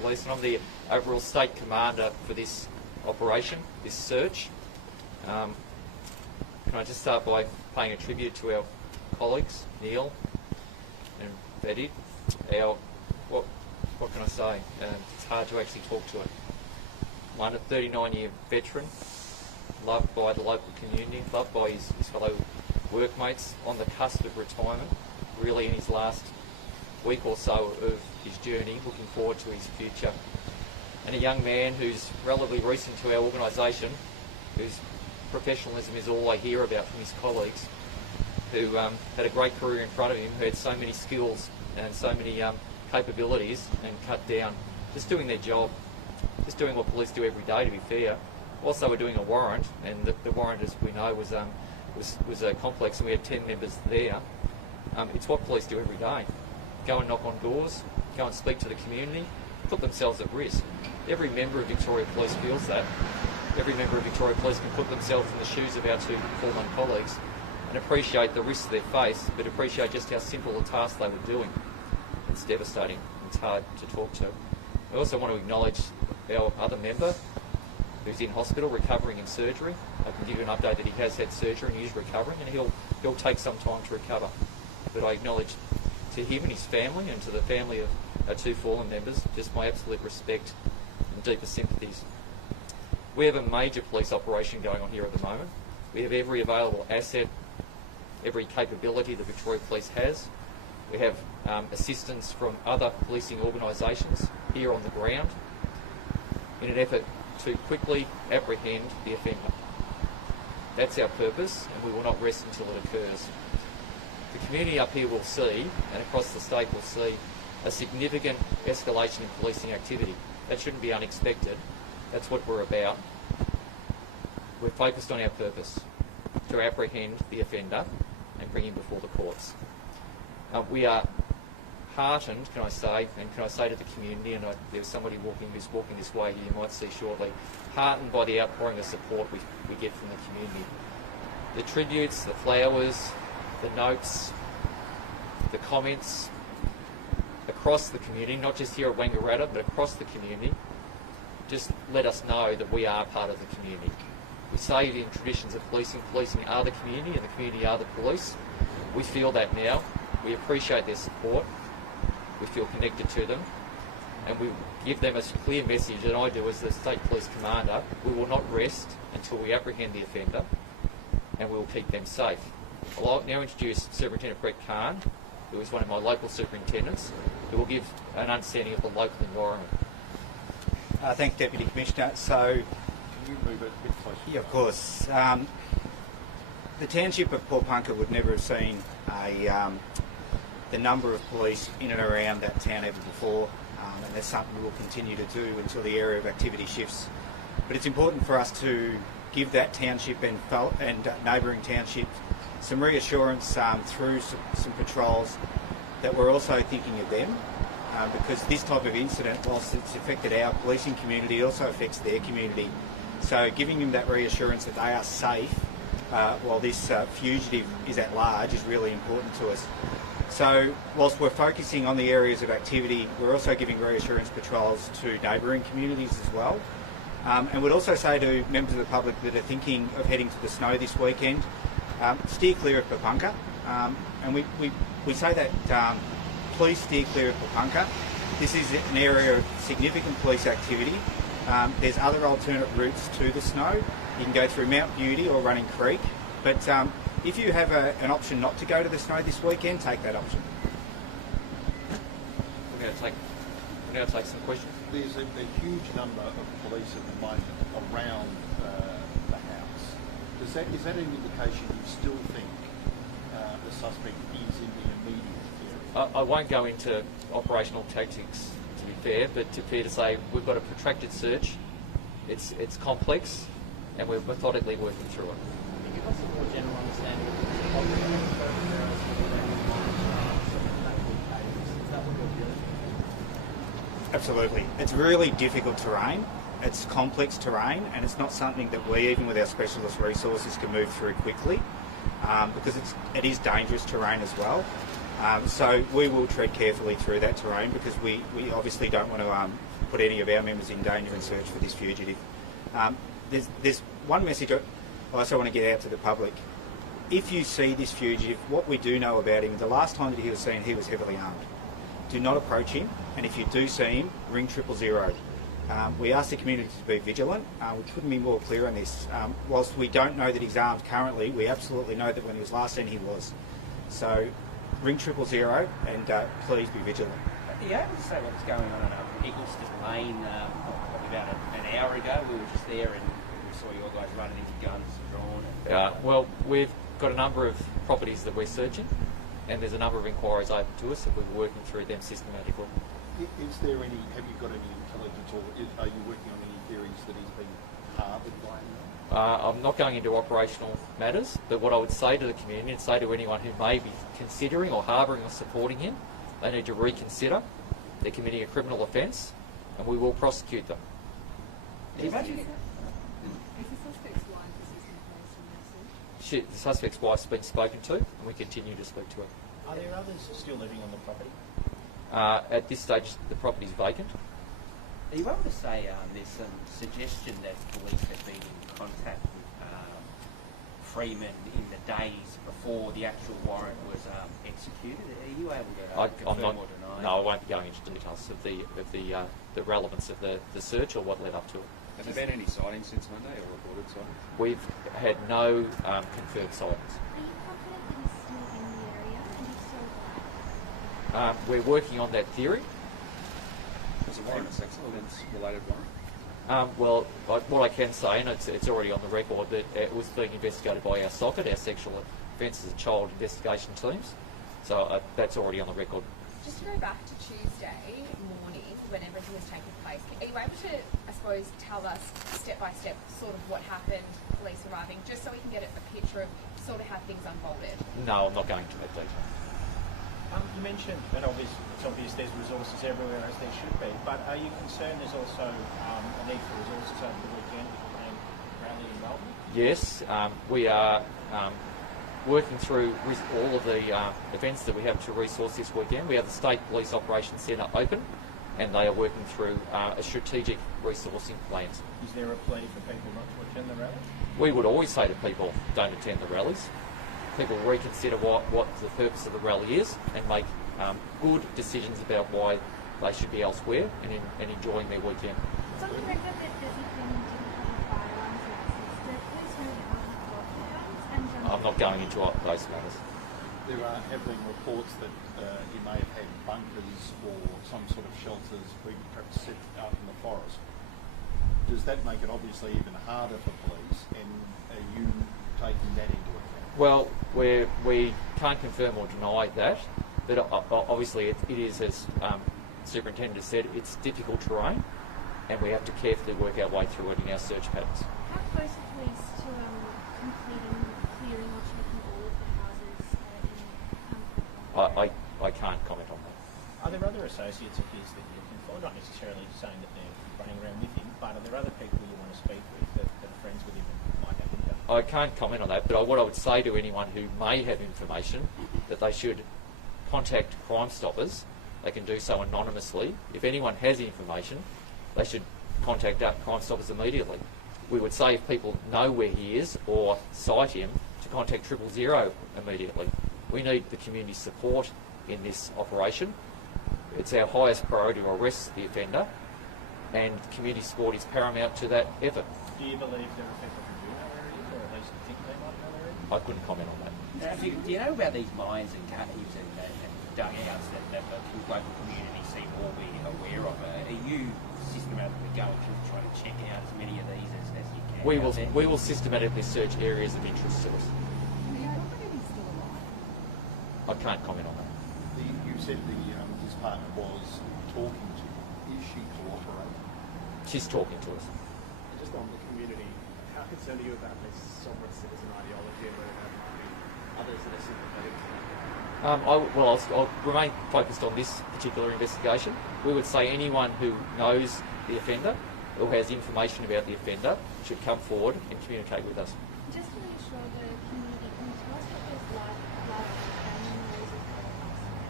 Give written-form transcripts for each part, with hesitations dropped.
Police, and I'm the overall state commander for this operation, this search. Can I just start by paying a tribute to our colleagues, Neil and Betty. What can I say? It's hard to actually talk to it. One, a 39-year veteran, loved by the local community, loved by his fellow workmates, on the cusp of retirement, really in his last week or so of his journey, looking forward to his future. And a young man who's relatively recent to our organisation, whose professionalism is all I hear about from his colleagues, who had a great career in front of him, who had so many skills and so many capabilities, and cut down, just doing their job, just doing what police do every day, to be fair. Also, we're doing a warrant, and the warrant, as we know, was complex, and we had 10 members there. It's what police do every day. Go and knock on doors, go and speak to the community, put themselves at risk. Every member of Victoria Police feels that. Every member of Victoria Police can put themselves in the shoes of our two fallen colleagues and appreciate the risks they face, but appreciate just how simple a task they were doing. It's devastating. It's hard to talk to. I also want to acknowledge our other member who's in hospital recovering in surgery. I can give you an update that he has had surgery and he is recovering, and he'll take some time to recover. But I acknowledge to him and his family, and to the family of our two fallen members, just my absolute respect and deepest sympathies. We have a major police operation going on here at the moment. We have every available asset, every capability that Victoria Police has. We have assistance from other policing organisations here on the ground in an effort to quickly apprehend the offender. That's our purpose, and we will not rest until it occurs. The community up here will see, and across the state will see, a significant escalation in policing activity. That shouldn't be unexpected. That's what we're about. We're focused on our purpose, to apprehend the offender and bring him before the courts. We are heartened, can I say to the community, and there's somebody who's walking this way here, you might see shortly, heartened by the outpouring of support we get from the community. The tributes, the flowers, the notes, the comments across the community, not just here at Wangaratta, but across the community, just let us know that we are part of the community. We say it in traditions of policing are the community and the community are the police. We feel that now. We appreciate their support. We feel connected to them, and we give them a clear message, and I do as the State Police Commander. We will not rest until we apprehend the offender, and we will keep them safe. I'll now introduce Superintendent Kahan, who is one of my local superintendents, who will give an understanding of the local environment. Thanks, Deputy Commissioner. So, can you move it a bit closer? Yeah, of course. The township of Porepunkah would never have seen the number of police in and around that town ever before, and that's something we will continue to do until the area of activity shifts. But it's important for us to give that township and neighbouring townships some reassurance through some patrols that we're also thinking of them, because this type of incident, whilst it's affected our policing community, also affects their community. So giving them that reassurance that they are safe while this fugitive is at large is really important to us. So whilst we're focusing on the areas of activity, we're also giving reassurance patrols to neighbouring communities as well. And we'd also say to members of the public that are thinking of heading to the snow this weekend, steer clear of Porepunkah. And we say that please steer clear of Porepunkah. This is an area of significant police activity. There's other alternate routes to the snow. You can go through Mount Beauty or Running Creek, but if you have an option not to go to the snow this weekend, take that option. We're going to take some questions. There's a huge number of police at the moment around the house. Is that an indication you still think the suspect is in the immediate area? I won't go into operational tactics, to be fair, but fair to say we've got a protracted search. It's complex, and we're methodically working through it. Can you give us a more general understanding of the areas Is that what you're doing? Absolutely. It's really difficult terrain. It's complex terrain, and it's not something that we, even with our specialist resources, can move through quickly, because it is dangerous terrain as well. So we will tread carefully through that terrain because we obviously don't want to put any of our members in danger in search for this fugitive. There's one message I also want to get out to the public. If you see this fugitive, what we do know about him, the last time that he was seen, he was heavily armed. Do not approach him, and if you do see him, ring 000. We ask the community to be vigilant. We couldn't be more clear on this. Whilst we don't know that he's armed currently, we absolutely know that when he was last seen, he was. So ring 000 and please be vigilant. Are you able to say what's going on in Eggleston Lane? Probably about an hour ago, we were just there and we saw your guys running into guns drawn. Well, we've got a number of properties that we're searching, and there's a number of inquiries open to us, and we're working through them systematically. Is there any, have you got any intelligence or are you working on any theories that he's been harboured by anyone? I'm not going into operational matters, but what I would say to the community and say to anyone who may be considering or harbouring or supporting him, they need to reconsider. They're committing a criminal offence, and we will prosecute them. The suspect's wife's been spoken to, and we continue to speak to her. Are there others still living on the property? At this stage, the property's vacant. Are you able to say there's some suggestion that police have been in contact with Freeman in the days before the actual warrant was executed? Are you able to confirm or deny? No, I won't be going into details of the relevance of the search or what led up to it. Have there been any sightings since Monday or reported sightings? We've had no confirmed sightings. Are you confident that he's still in the area, and if so, why? We're working on that theory. Was the warrant a sex offence related warrant? Well, what I can say, and it's already on the record, that it was being investigated by our SOCIT, our Sexual Offences and Child Investigation teams. So that's already on the record. Just to go back to Tuesday morning, when everything was taking place, are you able to, I suppose, tell us step by step sort of what happened, police arriving, just so we can get a picture of sort of how things unfolded? No, I'm not going into that detail. You mentioned, and it's obvious there's resources everywhere as there should be, but are you concerned there's also a need for resources over the weekend and rally in Melbourne? Yes, we are working through all of the events that we have to resource this weekend. We have the State Police Operations Centre open, and they are working through a strategic resourcing plan. Is there a plea for people not to attend the rally? We would always say to people, don't attend the rallies. People reconsider what the purpose of the rally is and make good decisions about why they should be elsewhere and enjoying their weekend. It's on the record that Superintendent didn't have a firearms license. Do police know how he got firearms? I'm not going into those matters. There have been reports that he may have had bunkers or some sort of shelters perhaps set out in the forest. Does that make it obviously even harder for police, and are you taking that into account? Well, we can't confirm or deny that, but obviously it is, as Superintendent has said, it's difficult terrain, and we have to carefully work our way through it in our search patterns. How close are police to completing clearing or checking all of the houses in I can't comment on that. Are there other associates of his that you're looking for? Not necessarily saying that they're running around with him, but are there other people you want to speak with that are friends with him and might have info? I can't comment on that, but what I would say to anyone who may have information, that they should contact Crime Stoppers. They can do so anonymously. If anyone has information, they should contact Crime Stoppers immediately. We would say if people know where he is or sight him, to contact 000 immediately. We need the community support in this operation. It's our highest priority to arrest the offender, and community support is paramount to that effort. Do you believe there are people who do know where he is, or at least think they might know where he is? I couldn't comment on that. Do you know about these mines and caves and dugouts that the local community seem all be aware of? Are you systematically going through trying to check out as many of these as you can? We will systematically search areas of interest to us. I can't comment on that. You said his partner was talking to you. Is she cooperating? She's talking to us. Just on the community, how concerned are you about this sovereign citizen ideology and whether there might be others that are sympathetic to that? I'll remain focused on this particular investigation. We would say anyone who knows the offender or has information about the offender should come forward and communicate with us. Just to reassure the community, can you tell us what those live family memories of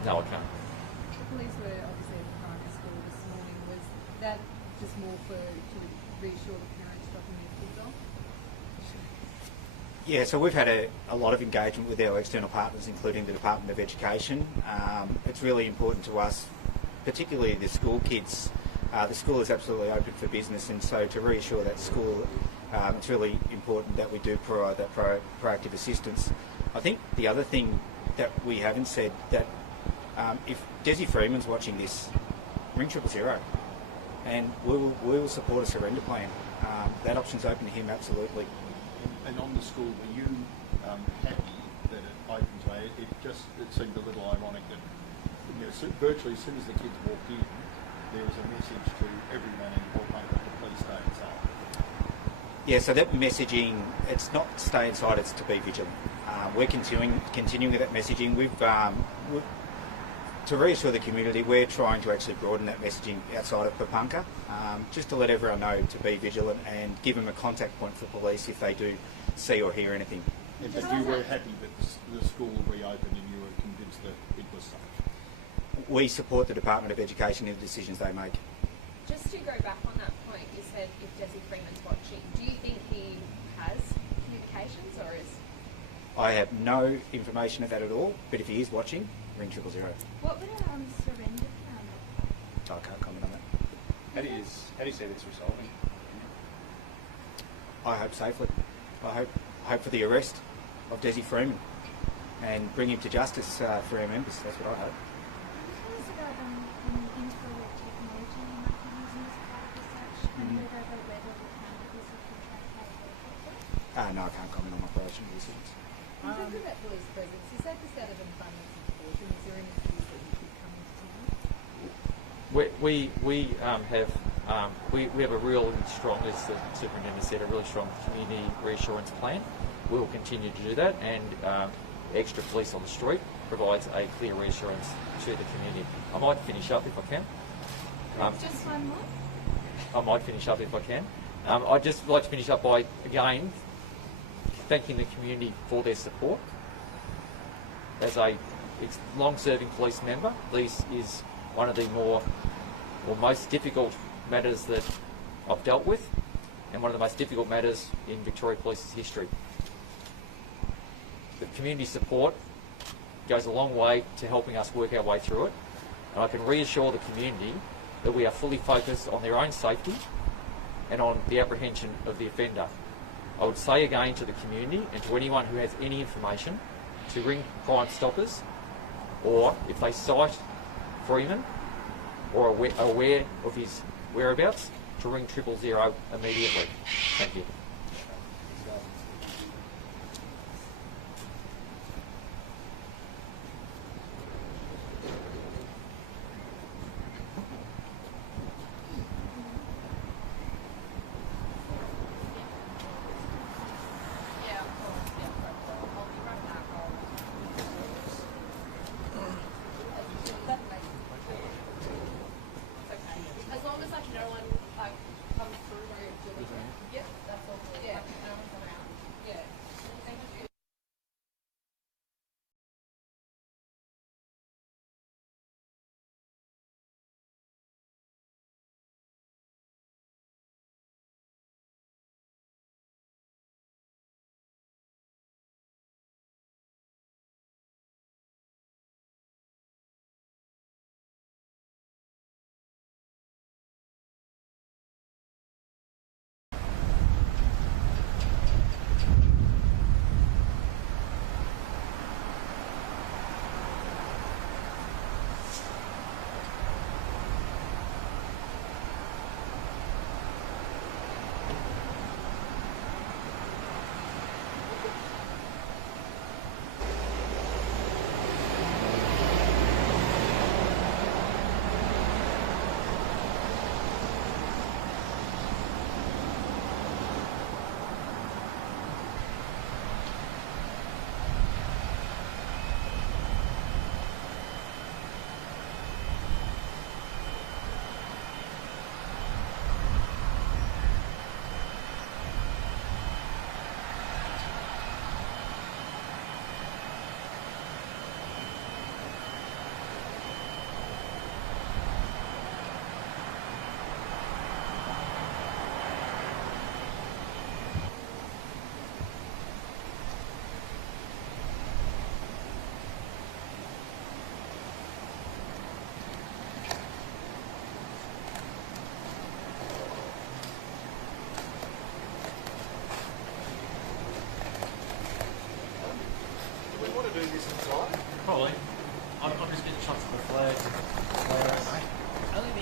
No, I can't. The police were obviously at the primary school this morning. Was that just more to reassure the parents dropping their kids off? Yeah, so we've had a lot of engagement with our external partners, including the Department of Education. It's really important to us, particularly the school kids. The school is absolutely open for business, and so to reassure that school, it's really important that we do provide that proactive assistance. I think the other thing that we haven't said, that if Desi Freeman's watching this, ring 000, and we will support a surrender plan. That option's open to him, absolutely. And on the school, were you happy that it opened today? It seemed a little ironic that virtually as soon as the kids walked in, there was a message to everyone in Porepunkah to please stay inside. Yeah, so that messaging, it's not stay inside, it's to be vigilant. We're continuing with that messaging. To reassure the community, we're trying to actually broaden that messaging outside of Porepunkah, just to let everyone know to be vigilant and give them a contact point for police if they do see or hear anything. Yeah, but you were happy that the school reopened and you were convinced that it was safe? We support the Department of Education in the decisions they make. Just to go back on that point, you said if Desi Freeman's watching, do you think he has communications, or is... I have no information of that at all, but if he is watching, ring 000. What would a surrender plan look like? I can't comment on that. How do you see this resolving? I hope safely. I hope for the arrest of Desi Freeman and bring him to justice for our members. That's what I hope. Tell us about any info or technology you might be using as part of research, and whether the weather will count this or contract how it No, I can't comment on operational decisions. In terms of that police presence, is that just out of an abundance of caution? Is there any fears that you could come into town? We have a really strong, as the Superintendent said, a really strong community reassurance plan. We will continue to do that, and extra police on the street provides a clear reassurance to the community. I might finish up if I can. Just one more? I might finish up if I can. I'd just like to finish up by, again, thanking the community for their support. As a long-serving police member, this is one of the most difficult matters that I've dealt with, and one of the most difficult matters in Victoria Police's history. The community support goes a long way to helping us work our way through it, and I can reassure the community that we are fully focused on their own safety and on the apprehension of the offender. I would say again to the community and to anyone who has any information to ring Crime Stoppers, or if they sight Freeman or are aware of his whereabouts, to ring 000 immediately. Thank you.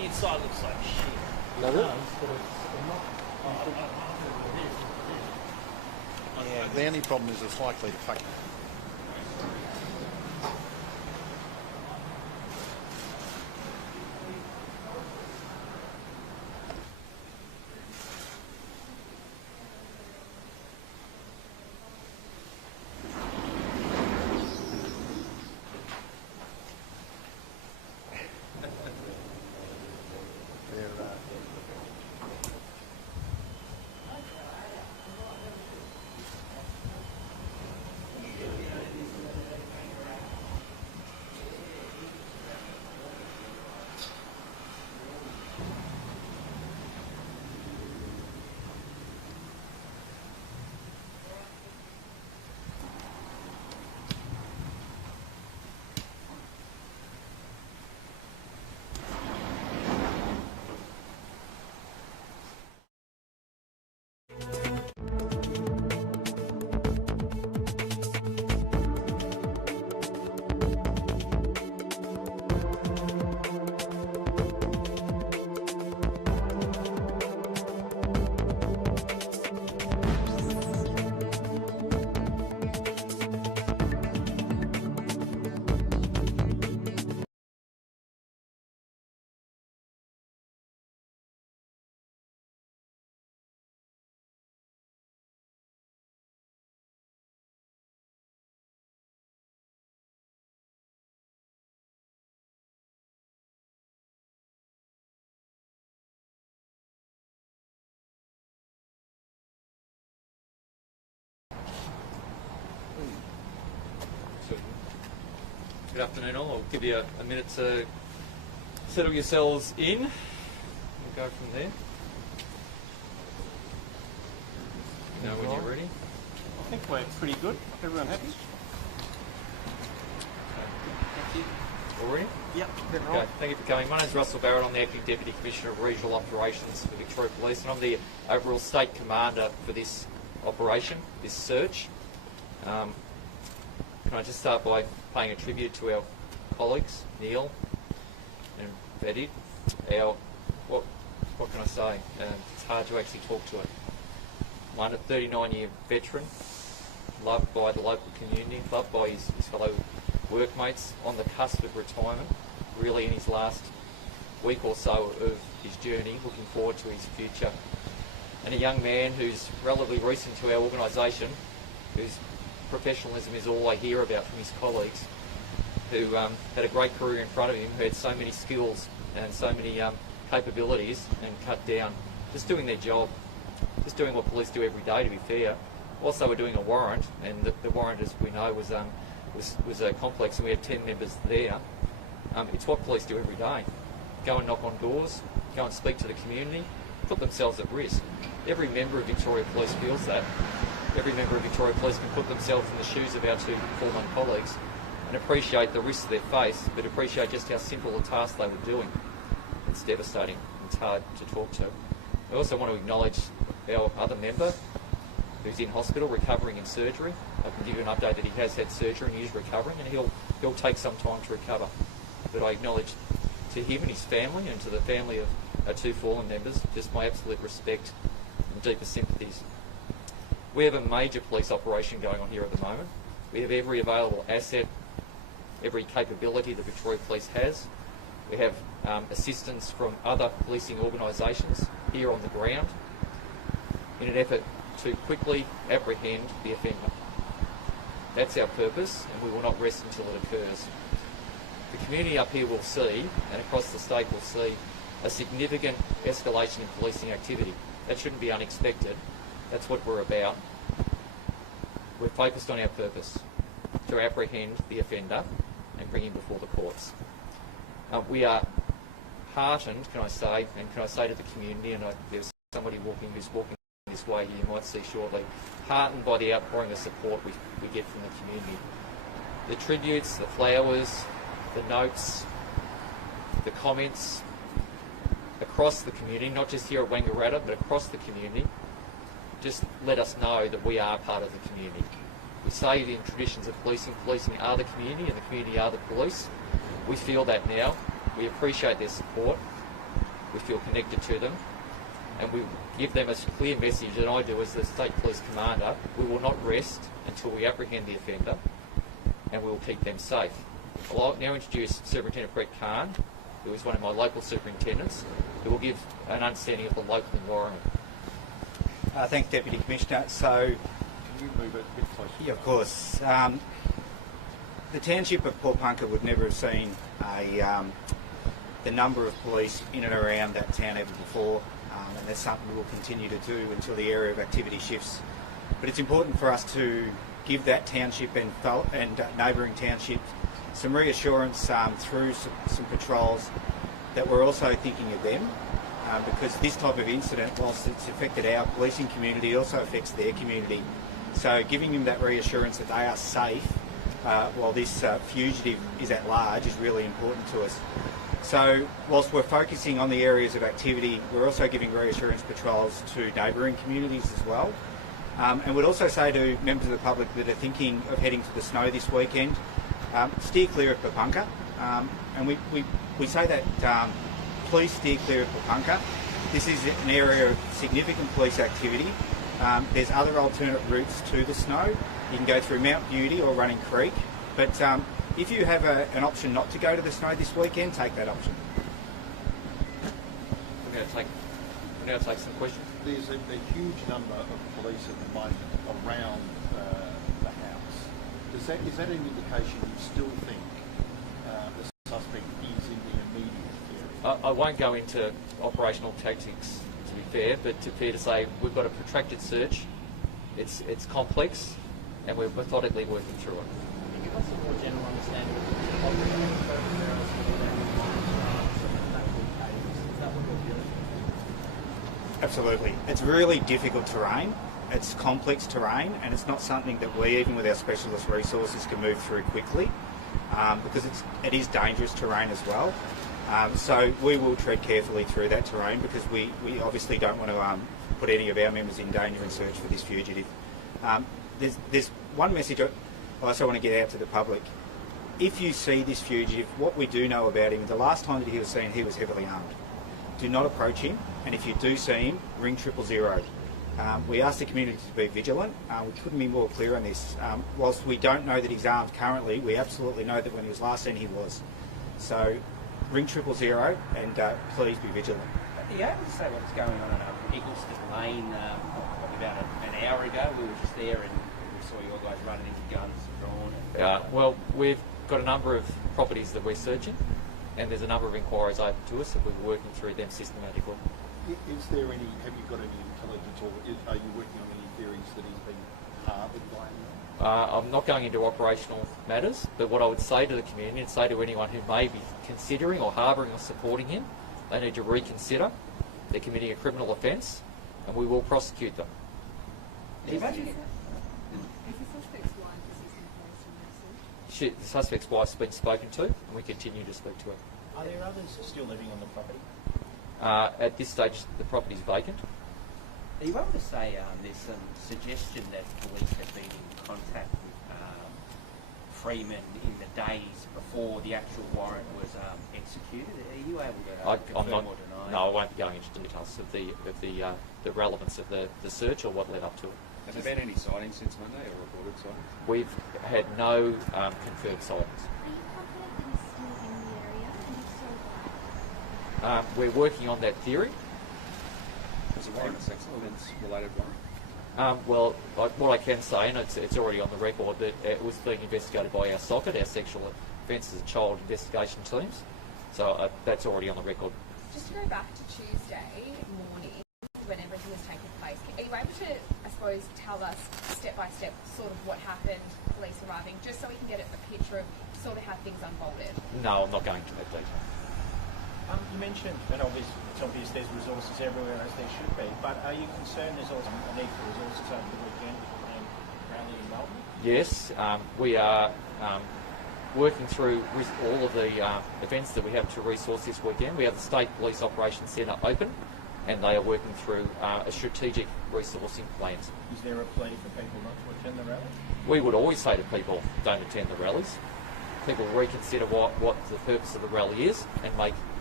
inside looks like shit. Does it? Yeah, the only problem is it's likely to fuck. Good afternoon all. I'll give you a minute to settle yourselves in. We'll go from there. Know when you're ready. I think we're pretty good. Everyone happy? All ready? Yep. Okay, thank you for coming. My name is Russell Barrett. I'm the Acting Deputy Commissioner of Regional Operations for Victoria Police, and I'm the overall State Commander for this operation, this search. Can I just start by paying a tribute to our colleagues, Neil and Betty. What can I say? It's hard to actually talk to a 39-year veteran, loved by the local community, loved by his fellow workmates, on the cusp of retirement, really in his last week or so of his journey, looking forward to his future. And a young man who's relatively recent to our organisation, whose professionalism is all I hear about from his colleagues, who had a great career in front of him, who had so many skills and so many capabilities, and cut down, just doing their job, just doing what police do every day, to be fair. Whilst they were doing a warrant, and the warrant, as we know, was complex, and we had 10 members there. It's what police do every day. Go and knock on doors, go and speak to the community, put themselves at risk. Every member of Victoria Police feels that. Every member of Victoria Police can put themselves in the shoes of our two fallen colleagues and appreciate the risks they face, but appreciate just how simple a task they were doing. It's devastating. It's hard to talk to. I also want to acknowledge our other member who's in hospital recovering in surgery. I can give you an update that he has had surgery and he is recovering, and he'll take some time to recover. But I acknowledge to him and his family, and to the family of our two fallen members, just my absolute respect and deepest sympathies. We have a major police operation going on here at the moment. We have every available asset, every capability the Victoria Police has. We have assistance from other policing organisations here on the ground in an effort to quickly apprehend the offender. That's our purpose, and we will not rest until it occurs. The community up here will see, and across the state will see, a significant escalation in policing activity. That shouldn't be unexpected. That's what we're about. We're focused on our purpose, to apprehend the offender and bring him before the courts. We are heartened, can I say to the community, and there's somebody who's walking this way here, you might see shortly, heartened by the outpouring of support we get from the community. The tributes, the flowers, the notes, the comments across the community, not just here at Wangaratta, but across the community, just let us know that we are part of the community. We say in traditions of policing are the community and the community are the police. We feel that now. We appreciate their support. we feel connected to them, and we give them a clear message that I do as the State Police Commander. We will not rest until we apprehend the offender, and we will keep them safe. I'll now introduce Superintendent Kahan, who is one of my local superintendents, who will give an understanding of the local environment. Thanks, Deputy Commissioner. So, Can you move it a bit closer? yeah, of course. The township of Porepunkah would never have seen the number of police in and around that town ever before, and that's something we will continue to do until the area of activity shifts. But it's important for us to give that township and neighbouring townships some reassurance through some patrols that we're also thinking of them, because this type of incident, whilst it's affected our policing community, also affects their community. So giving them that reassurance that they are safe while this fugitive is at large is really important to us. So whilst we're focusing on the areas of activity, we're also giving reassurance patrols to neighbouring communities as well. And we'd also say to members of the public that are thinking of heading to the snow this weekend, steer clear of Porepunkah. And we say that please steer clear of Porepunkah. This is an area of significant police activity. There's other alternate routes to the snow. You can go through Mount Beauty or Running Creek. But if you have an option not to go to the snow this weekend, take that option. We're going to take some questions. There's a huge number of police at the moment around the house. Is that an indication you still think the suspect is in the immediate area? I won't go into operational tactics, to be fair, but fair to say we've got a protracted search. It's complex, and we're methodically working through it. Can you give us a more general understanding of the geopolitics of the barrels within the mines some of the factual cases? Is that what you're dealing with? Absolutely. It's really difficult terrain. It's complex terrain, and it's not something that we, even with our specialist resources, can move through quickly, because it is dangerous terrain as well. So we will tread carefully through that terrain, because we obviously don't want to put any of our members in danger in search for this fugitive. There's one message I also want to get out to the public. If you see this fugitive, what we do know about him, the last time that he was seen, he was heavily armed. Do not approach him, and if you do see him, ring 000. We ask the community to be vigilant. We couldn't be more clear on this. Whilst we don't know that he's armed currently, we absolutely know that when he was last seen, he was. So ring 000 and please be vigilant. Are you able to say what's going on in Eggleston Lane? Probably about an hour ago, we were just there and we saw you guys running into guns drawn. Well, we've got a number of properties that we're searching, and there's a number of inquiries open to us, and we're working through them systematically. Is there any? Have you got any intelligence, or are you working on any theories that he's been harboured by anyone? I'm not going into operational matters, but what I would say to the community and say to anyone who may be considering or harbouring or supporting him, they need to reconsider. They're committing a criminal offence, and we will prosecute them. Is the suspect's wife assisting police in their search? The suspect's wife's been spoken to, and we continue to speak to her. Are there others still living on the property? At this stage, the property is vacant. Are you able to say there's some suggestion that police have been in contact with Freeman in the days before the actual warrant was executed? Are you able to confirm or deny? No, I won't be going into details of the relevance of the search or what led up to it. Have there been any sightings since Monday or reported sightings? We've had no confirmed sightings. Are you confident that he's still in the area, and if so, why? We're working on that theory. Was the warrant a sex offence related warrant? Well, what I can say, and it's already on the record, that it was being investigated by our SOCIT, our Sexual Offences and Child Investigation Teams. So that's already on the record. Just to go back to Tuesday morning, when everything was taking place, are you able to, I suppose, tell us step by step sort of what happened, police arriving, just so we can get a picture of sort of how things unfolded? No, I'm not going into that detail. You mentioned, and it's obvious there's resources everywhere as there should be, but are you concerned there's also a need for resources over the weekend with the main rally in Melbourne? Yes, we are working through all of the events that we have to resource this weekend. We have the State Police Operations Centre open, and they are working through a strategic resourcing plan. Is there a plea for people not to attend the rally? We would always say to people, don't attend the rallies. People reconsider what the purpose of the rally is and make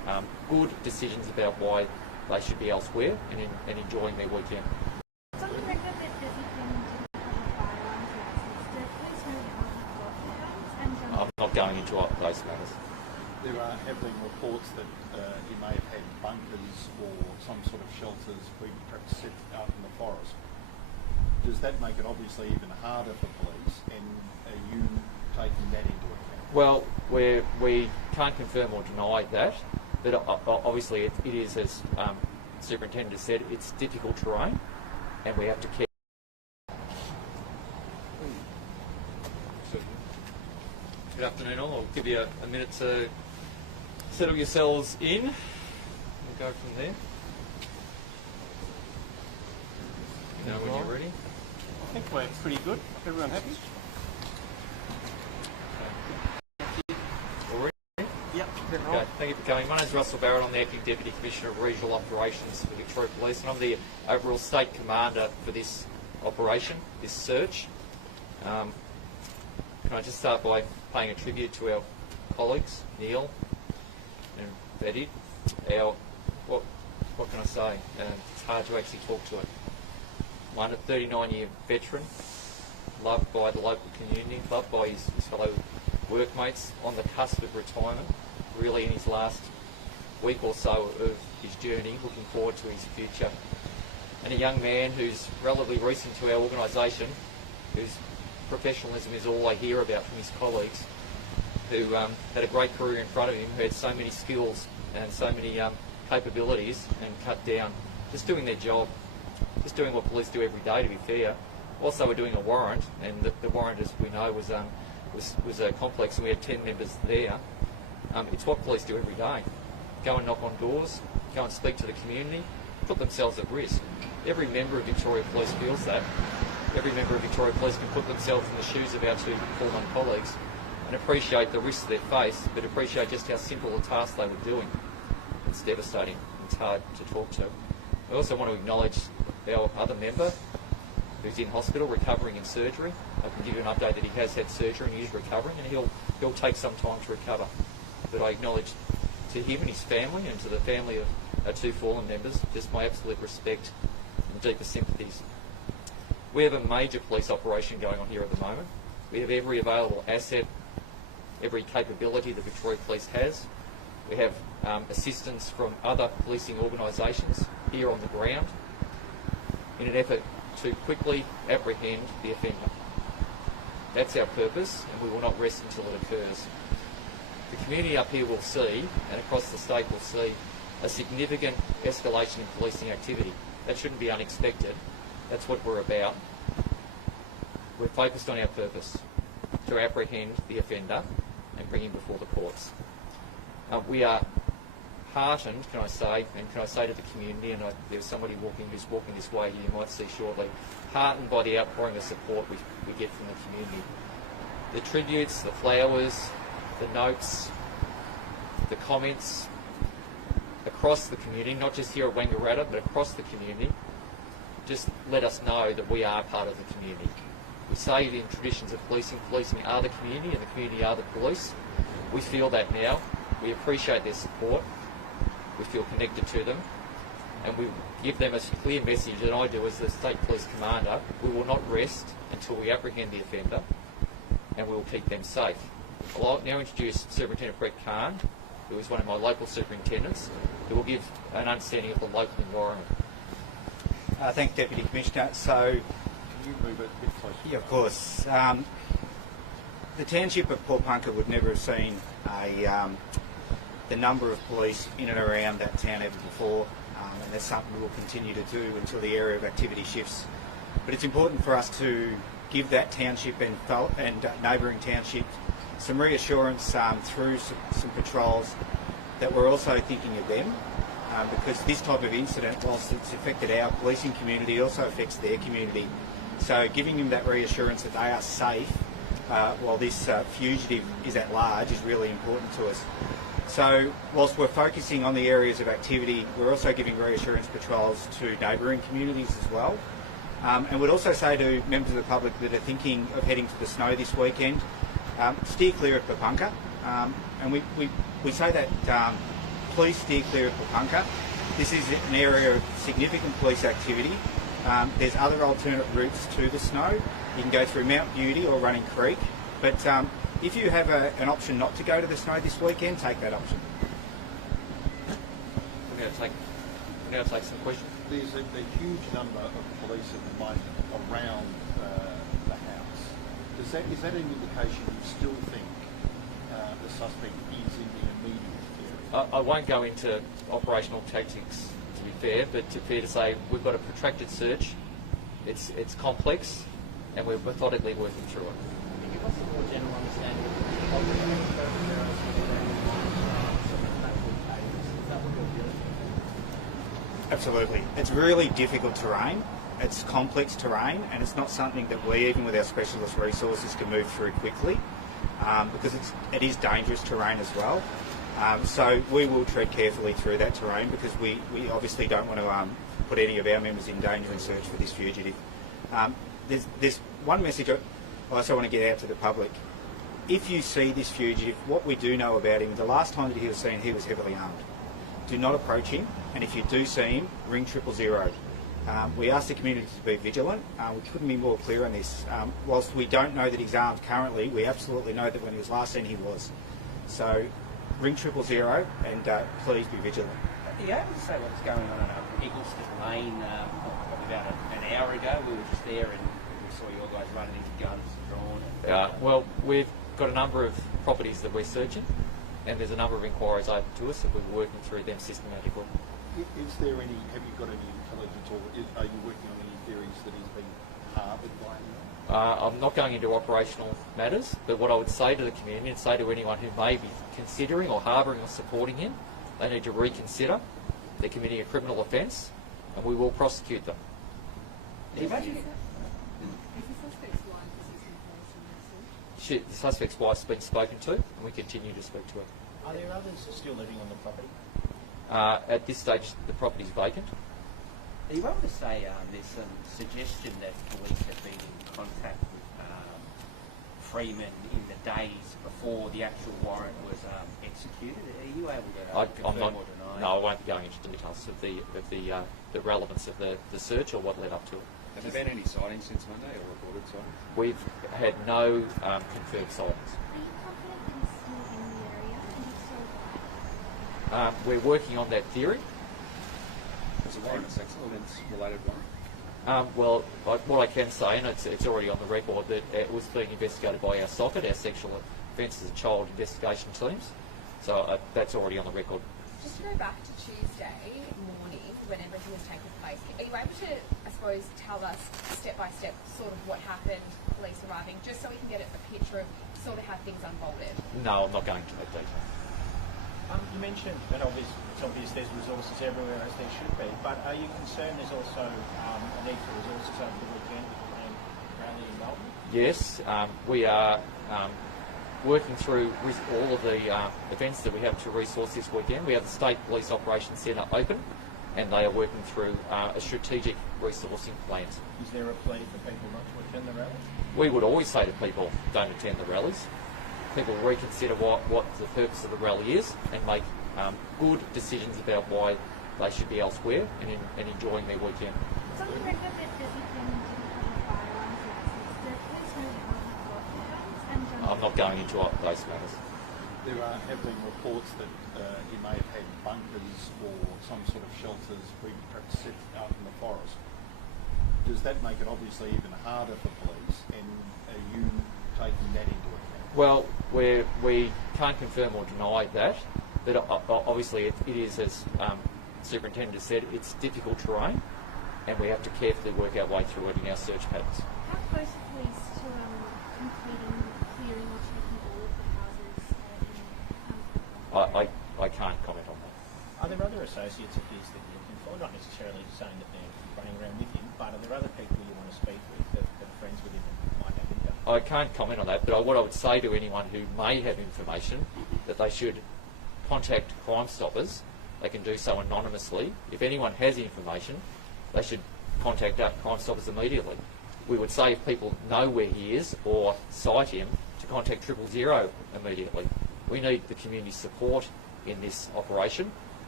good decisions about why they should be elsewhere and enjoying their weekend. It's on the record that discipline didn't have a firearms license. Do police know how he got firearms? And I'm not going into those matters. There have been reports that he may have had bunkers or some sort of shelters where he perhaps sit out in the forest. Does that make it obviously even harder for police, and are you taking that into account? Well, we can't confirm or deny that, but obviously it is, as Superintendent has said, it's difficult terrain, and we have to care. Good afternoon all. I'll give you a minute to settle yourselves in. We'll go from there. You know when you're ready. I think we're pretty good. Everyone happy? All ready? Yep. Okay, thank you for coming. My name is Russell Barrett. I'm the Acting Deputy Commissioner of Regional Operations for Victoria Police, and I'm the overall State Commander for this operation, this search. Can I just start by paying a tribute to our colleagues, Neil and Betty. What can I say? It's hard to actually talk to a 39-year veteran, loved by the local community, loved by his fellow workmates, on the cusp of retirement, really in his last week or so of his journey, looking forward to his future. And a young man who's relatively recent to our organisation, whose professionalism is all I hear about from his colleagues, who had a great career in front of him, who had so many skills and so many capabilities, and cut down, just doing their job, just doing what police do every day, to be fair. Also, we're doing a warrant, and the warrant, as we know, was complex, and we had 10 members there. It's what police do every day. Go and knock on doors, go and speak to the community, put themselves at risk. Every member of Victoria Police feels that. Every member of Victoria Police can put themselves in the shoes of our two fallen colleagues and appreciate the risks they face, but appreciate just how simple a task they were doing. It's devastating. It's hard to talk to. I also want to acknowledge our other member who's in hospital recovering in surgery. I can give you an update that he has had surgery and he's recovering, and he'll take some time to recover. But I acknowledge to him and his family, and to the family of our two fallen members, just my absolute respect and deepest sympathies. We have a major police operation going on here at the moment. We have every available asset, every capability that Victoria Police has. We have assistance from other policing organisations here on the ground in an effort to quickly apprehend the offender. That's our purpose, and we will not rest until it occurs. The community up here will see, and across the state will see, a significant escalation in policing activity. That shouldn't be unexpected. That's what we're about. We're focused on our purpose, to apprehend the offender and bring him before the courts. We are heartened, can I say to the community, and there's somebody who's walking this way here, you might see shortly, heartened by the outpouring of support we get from the community. The tributes, the flowers, the notes, the comments across the community, not just here at Wangaratta, but across the community, just let us know that we are part of the community. We say in traditions of policing are the community and the community are the police. We feel that now. We appreciate their support. We feel connected to them, and we give them a clear message that I do as the State Police Commander. We will not rest until we apprehend the offender, and we will keep them safe. I'll now introduce Superintendent Kahan, who is one of my local superintendents, who will give an understanding of the local environment. Thanks, Deputy Commissioner. So, Can you move it a bit closer? yeah, of course. The township of Porepunkah would never have seen the number of police in and around that town ever before, and that's something we will continue to do until the area of activity shifts. But it's important for us to give that township and neighbouring townships some reassurance through some patrols that we're also thinking of them, because this type of incident, whilst it's affected our policing community, also affects their community. So giving them that reassurance that they are safe while this fugitive is at large is really important to us. So whilst we're focusing on the areas of activity, we're also giving reassurance patrols to neighbouring communities as well. And we'd also say to members of the public that are thinking of heading to the snow this weekend, steer clear of Porepunkah. And we say that please steer clear of Porepunkah. This is an area of significant police activity. There's other alternate routes to the snow. You can go through Mount Beauty or Running Creek, but if you have an option not to go to the snow this weekend, take that option. We're going to take some questions. There's a huge number of police at the moment around the house. Is that an indication you still think the suspect is in the immediate area? I won't go into operational tactics, to be fair, but fair to say we've got a protracted search. It's complex, and we're methodically working through it. Can you give us a more general understanding of the further areas within the mines, some of the backward caves? Is that what you're dealing with? Absolutely. It's really difficult terrain. It's complex terrain, and it's not something that we, even with our specialist resources, can move through quickly because it is dangerous terrain as well. So we will tread carefully through that terrain because we obviously don't want to put any of our members in danger and search for this fugitive. There's one message I also want to get out to the public. If you see this fugitive, what we do know about him, the last time that he was seen, he was heavily armed. Do not approach him, and if you do see him, ring 000. We ask the community to be vigilant. We couldn't be more clear on this. Whilst we don't know that he's armed currently, we absolutely know that when he was last seen, he was. So ring 000 and please be vigilant. Are you able to say what's going on at Eggleston Lane? Probably about an hour ago, we were just there and we saw you guys running into guns drawn. Well, we've got a number of properties that we're searching, and there's a number of inquiries open to us, and we're working through them systematically. Is there any? Have you got any intelligence, or are you working on any theories that he's been harboured by anyone? I'm not going into operational matters, but what I would say to the community and say to anyone who may be considering or harbouring or supporting him, they need to reconsider. They're committing a criminal offence, and we will prosecute them. Is the suspect's wife assisting police in their search? The suspect's wife's been spoken to, and we continue to speak to her. Are there others still living on the property? At this stage, the property's vacant. Are you able to say there's some suggestion that police have been in contact with Freeman in the days before the actual warrant was executed? Are you able to confirm or deny? No, I won't be going into details of the relevance of the search or what led up to it. Have there been any sightings since Monday or reported sightings? We've had no confirmed sightings. Are you confident that he's still in the area, and if so, why? We're working on that theory. There's a warrant, a sex offence-related warrant. Well, what I can say, and it's already on the record, that it was being investigated by our SOCIT, our Sexual Offences and Child Investigation teams. So that's already on the record. Just to go back to Tuesday morning, when everything was taking place, are you able to, I suppose, tell us step by step sort of what happened, police arriving, just so we can get a picture of sort of how things unfolded? No, I'm not going into that detail. You mentioned, and it's obvious there's resources everywhere as there should be, but are you concerned there's also a need for resources over the weekend with the rain rally in Melbourne? Yes, we are working through all of the events that we have to resource this weekend. We have the State Police Operations Centre open, and they are working through a strategic resourcing plan. Is there a plea for people not to attend the rally? We would always say to people, don't attend the rallies. People reconsider what the purpose of the rally is and make good decisions about why they should be elsewhere and enjoying their weekend. It's on the record that the defendant didn't have a firearms license. Does this know how he got the guns and I'm not going into those matters. There have been reports that he may have had bunkers or some sort of shelters perhaps set out in the forest. Does that make it obviously even harder for police, and are you taking that into account? Well, we can't confirm or deny that, but obviously it is, as Superintendent has said, it's difficult terrain, and we have to carefully work our way through it in our search patterns. How close are police to completing clearing or checking all of the houses I can't comment on that. Are there other associates of his that you're looking for? Not necessarily saying that they're running around with him, but are there other people you want to speak with that are friends with him and might have info? I can't comment on that, but what I would say to anyone who may have information, that they should contact Crime Stoppers. They can do so anonymously. If anyone has information, they should contact Crime Stoppers immediately. We would say if people know where he is or sight him, to contact 000 immediately. We need the community support in this operation,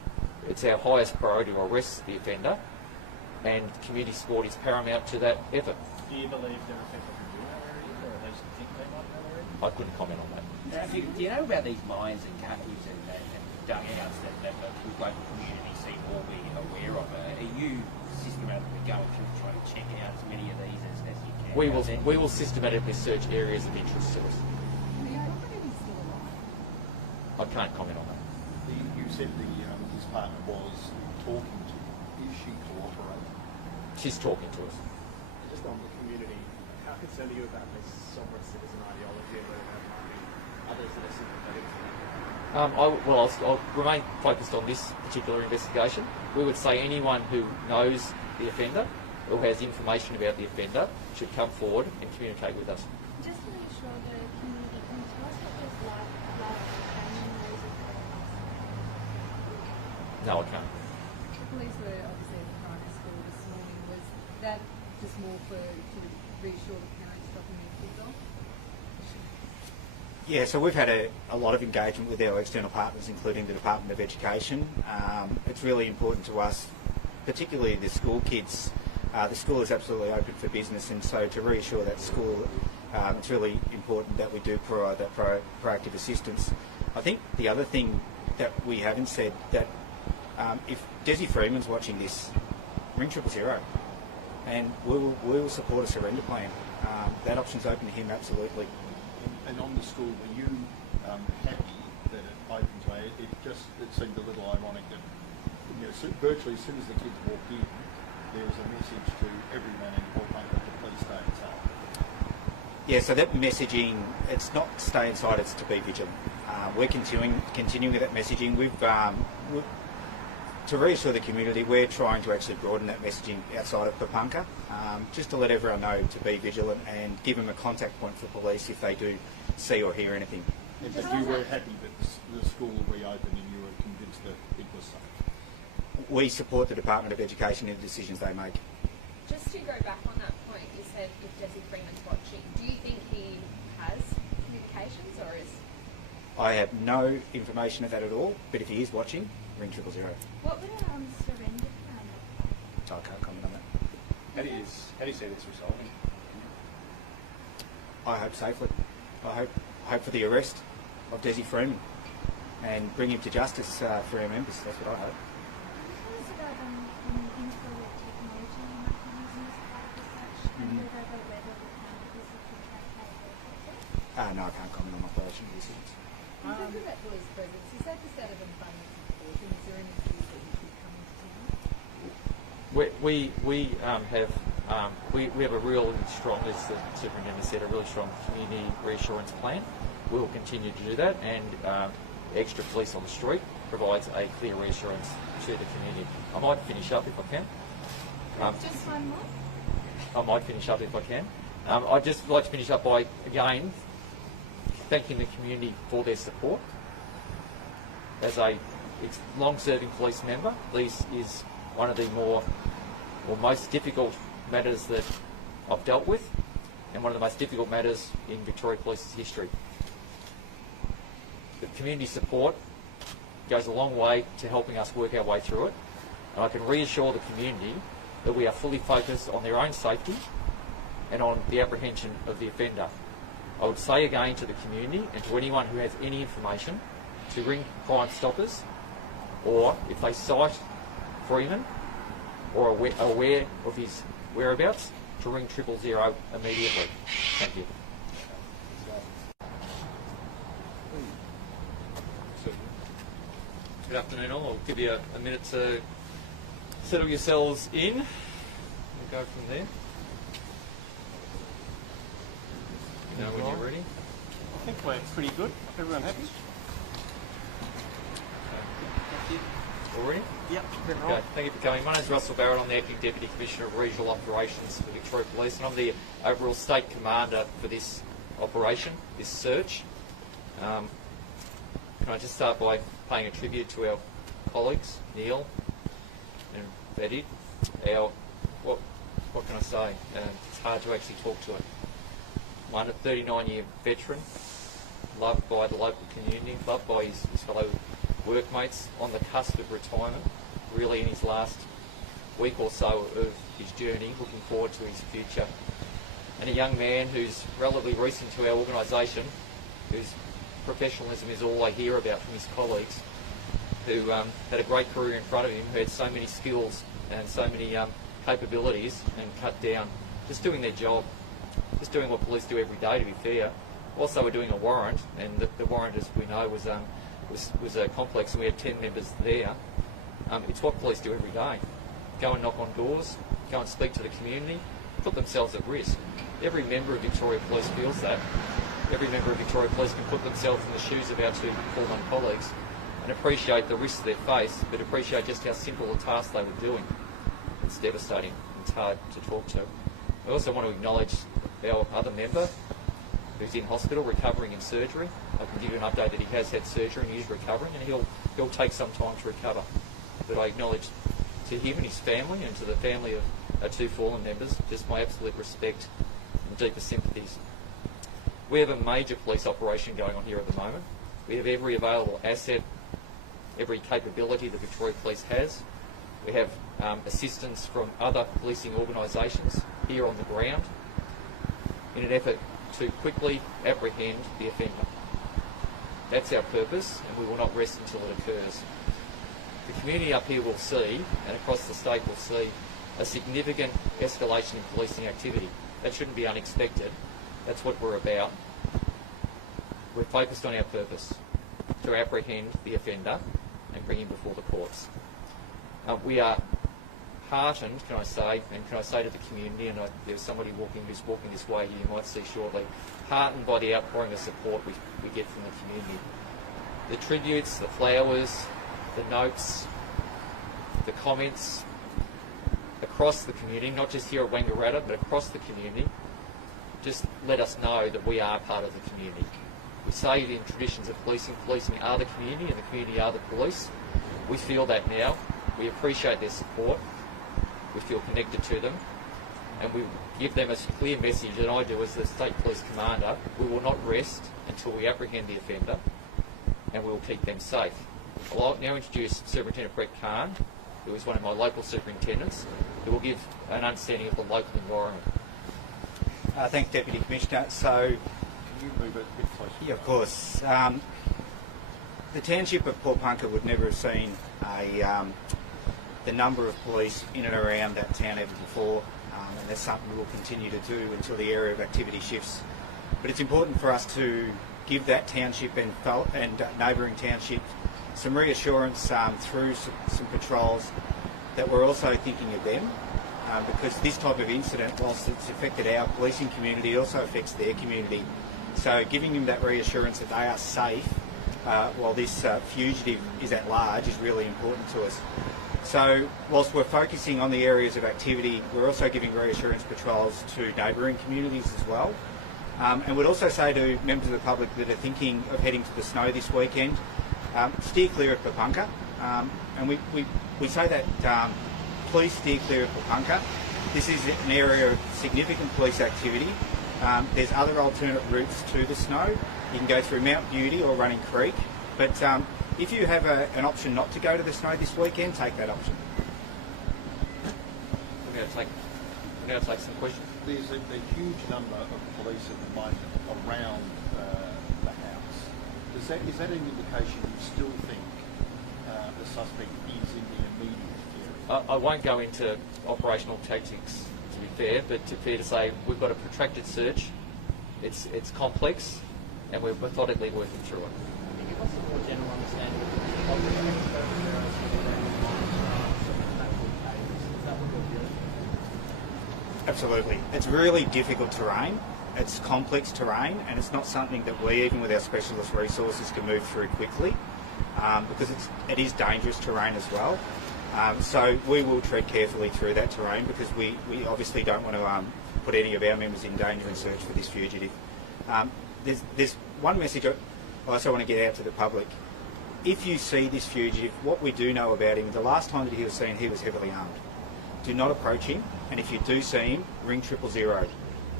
It's our highest priority to arrest the offender, and community support is paramount to that effort. Do you believe there are people who do know where he is, or at least think they might know where he is? I couldn't comment on that. Do you know about these mines and caves and dugouts that the local community seem all be aware of? Are you systematically going through trying to check out as many of these as you can? We will systematically search areas of interest to us. I can't comment on that. You said his partner was talking to you. Is she cooperating? She's talking to us. Just on the community, how concerned are you about this sovereign citizen ideology and whether there might be others that are sympathetic to that? I'll remain focused on this particular investigation. We would say anyone who knows the offender or has information about the offender should come forward and communicate with us. Just to make sure the community can tell us what those live training rules are for us. No, I can't. The police were obviously at the primary school this morning. Was that just more to reassure the parents dropping their kids off? Yeah, so we've had a lot of engagement with our external partners, including the Department of Education. It's really important to us, particularly the school kids. The school is absolutely open for business, and so to reassure that school, it's really important that we do provide that proactive assistance. I think the other thing that we haven't said, that if Desi Freeman's watching this, ring 000, and we'll support a surrender plan. That option's open to him, absolutely. And on the school, were you happy that it opened to it seemed a little ironic that virtually as soon as the kids walked in, there was a message to everyone in Porepunkah to please stay inside. Yeah, so that messaging, it's not stay inside, it's to be vigilant. We're continuing with that messaging. To reassure the community, we're trying to actually broaden that messaging outside of Porepunkah, just to let everyone know to be vigilant and give them a contact point for police if they do see or hear anything. Yeah, but you were happy that the school reopened and you were convinced that it was safe? We support the Department of Education in the decisions they make. Just to go back on that point, you said if Desi Freeman's watching, do you think he has communications, or is... I have no information of that at all, but if he is watching, ring 000. What would a surrender plan look like? So I can't comment on that. How do you see this resolving? I hope safely. I hope for the arrest of Desi Freeman and bring him to justice for our members. That's what I hope. Tell us about things for the technology you might be using as part of research, and whether the weather will count as a contract. No, I can't comment on operational decisions. In terms of that police presence, is that just out of abundance of caution? Is there any excuse that you should come into town? We have a really strong, as the Superintendent said, a really strong community reassurance plan. We will continue to do that, and extra police on the street provides a clear reassurance to the community. I might finish up if I can. Just one more? I might finish up if I can. I'd just like to finish up by, again, thanking the community for their support. As a long-serving police member, this is one of the most difficult matters that I've dealt with, and one of the most difficult matters in Victoria Police's history. The community support goes a long way to helping us work our way through it, and I can reassure the community that we are fully focused on their own safety and on the apprehension of the offender. I would say again to the community and to anyone who has any information to ring Crime Stoppers, or if they sight Freeman or are aware of his whereabouts, to ring 000 immediately. Thank you. Good afternoon all. I'll give you a minute to settle yourselves in. We'll go from there. You know when you're ready. I think we're pretty good. Everyone happy? Thank you. All ready? Yep. Okay, thank you for coming. My name is Russell Barrett. I'm the Acting Deputy Commissioner of Regional Operations for Victoria Police, and I'm the overall State Commander for this operation, this search. Can I just start by paying a tribute to our colleagues, Neil and Betty. What can I say? It's hard to actually talk to a 39-year veteran, loved by the local community, loved by his fellow workmates on the cusp of retirement, really in his last week or so of his journey, looking forward to his future. And a young man who's relatively recent to our organisation, whose professionalism is all I hear about from his colleagues, who had a great career in front of him, who had so many skills and so many capabilities, and cut down, just doing their job, just doing what police do every day, to be fair. Whilst they were doing a warrant, and the warrant, as we know, was complex, and we had 10 members there. It's what police do every day. Go and knock on doors, go and speak to the community, put themselves at risk. Every member of Victoria Police feels that. Every member of Victoria Police can put themselves in the shoes of our two fallen colleagues and appreciate the risks they face, but appreciate just how simple a task they were doing. It's devastating. It's hard to talk to. I also want to acknowledge our other member who's in hospital recovering in surgery. I can give you an update that he has had surgery and he is recovering, and he'll take some time to recover. But I acknowledge to him and his family, and to the family of our two fallen members, just my absolute respect and deepest sympathies. We have a major police operation going on here at the moment. We have every available asset, every capability that Victoria Police has. We have assistance from other policing organisations here on the ground in an effort to quickly apprehend the offender. That's our purpose, and we will not rest until it occurs. The community up here will see, and across the state will see, a significant escalation in policing activity. That shouldn't be unexpected. That's what we're about. We're focused on our purpose, to apprehend the offender and bring him before the courts. We are heartened, can I say to the community, and there's somebody who's walking this way you might see shortly, heartened by the outpouring of support we get from the community. The tributes, the flowers, the notes, the comments across the community, not just here at Wangaratta, but across the community, just let us know that we are part of the community. We say in traditions of policing are the community and the community are the police. We feel that now. We appreciate their support. We feel connected to them, and we give them a clear message that I do as the State Police Commander. We will not rest until we apprehend the offender, and we will keep them safe. I'll now introduce Superintendent Kahan, who is one of my local superintendents, who will give an understanding of the local environment. Thanks, Deputy Commissioner. So, can you move it a bit closer? Yeah, of course. The township of Porepunkah would never have seen the number of police in and around that town ever before, and that's something we will continue to do until the area of activity shifts. But it's important for us to give that township and neighbouring townships some reassurance through some patrols that we're also thinking of them, because this type of incident, whilst it's affected our policing community, it also affects their community. So giving them that reassurance that they are safe while this fugitive is at large is really important to us. So whilst we're focusing on the areas of activity, we're also giving reassurance patrols to neighbouring communities as well. And we'd also say to members of the public that are thinking of heading to the snow this weekend, steer clear of Porepunkah. And we say that please steer clear of Porepunkah. This is an area of significant police activity. There's other alternate routes to the snow. You can go through Mount Beauty or Running Creek. But if you have an option not to go to the snow this weekend, take that option. We're going to take some questions. There's a huge number of police at the moment around the house. Is that an indication you still think the suspect is in the immediate area? I won't go into operational tactics, to be fair, but fair to say we've got a protracted search. It's complex, and we're methodically working through it. Can you give us a more general understanding of the areas within the mine, some of the natural caves? Is that what you're doing? Absolutely. It's really difficult terrain. It's complex terrain, and it's not something that we, even with our specialist resources, can move through quickly, because it is dangerous terrain as well. So we will tread carefully through that terrain, because we obviously don't want to put any of our members in danger in search for this fugitive. There's one message I also want to get out to the public. If you see this fugitive, what we do know about him, the last time that he was seen, he was heavily armed. Do not approach him, and if you do see him, ring 000.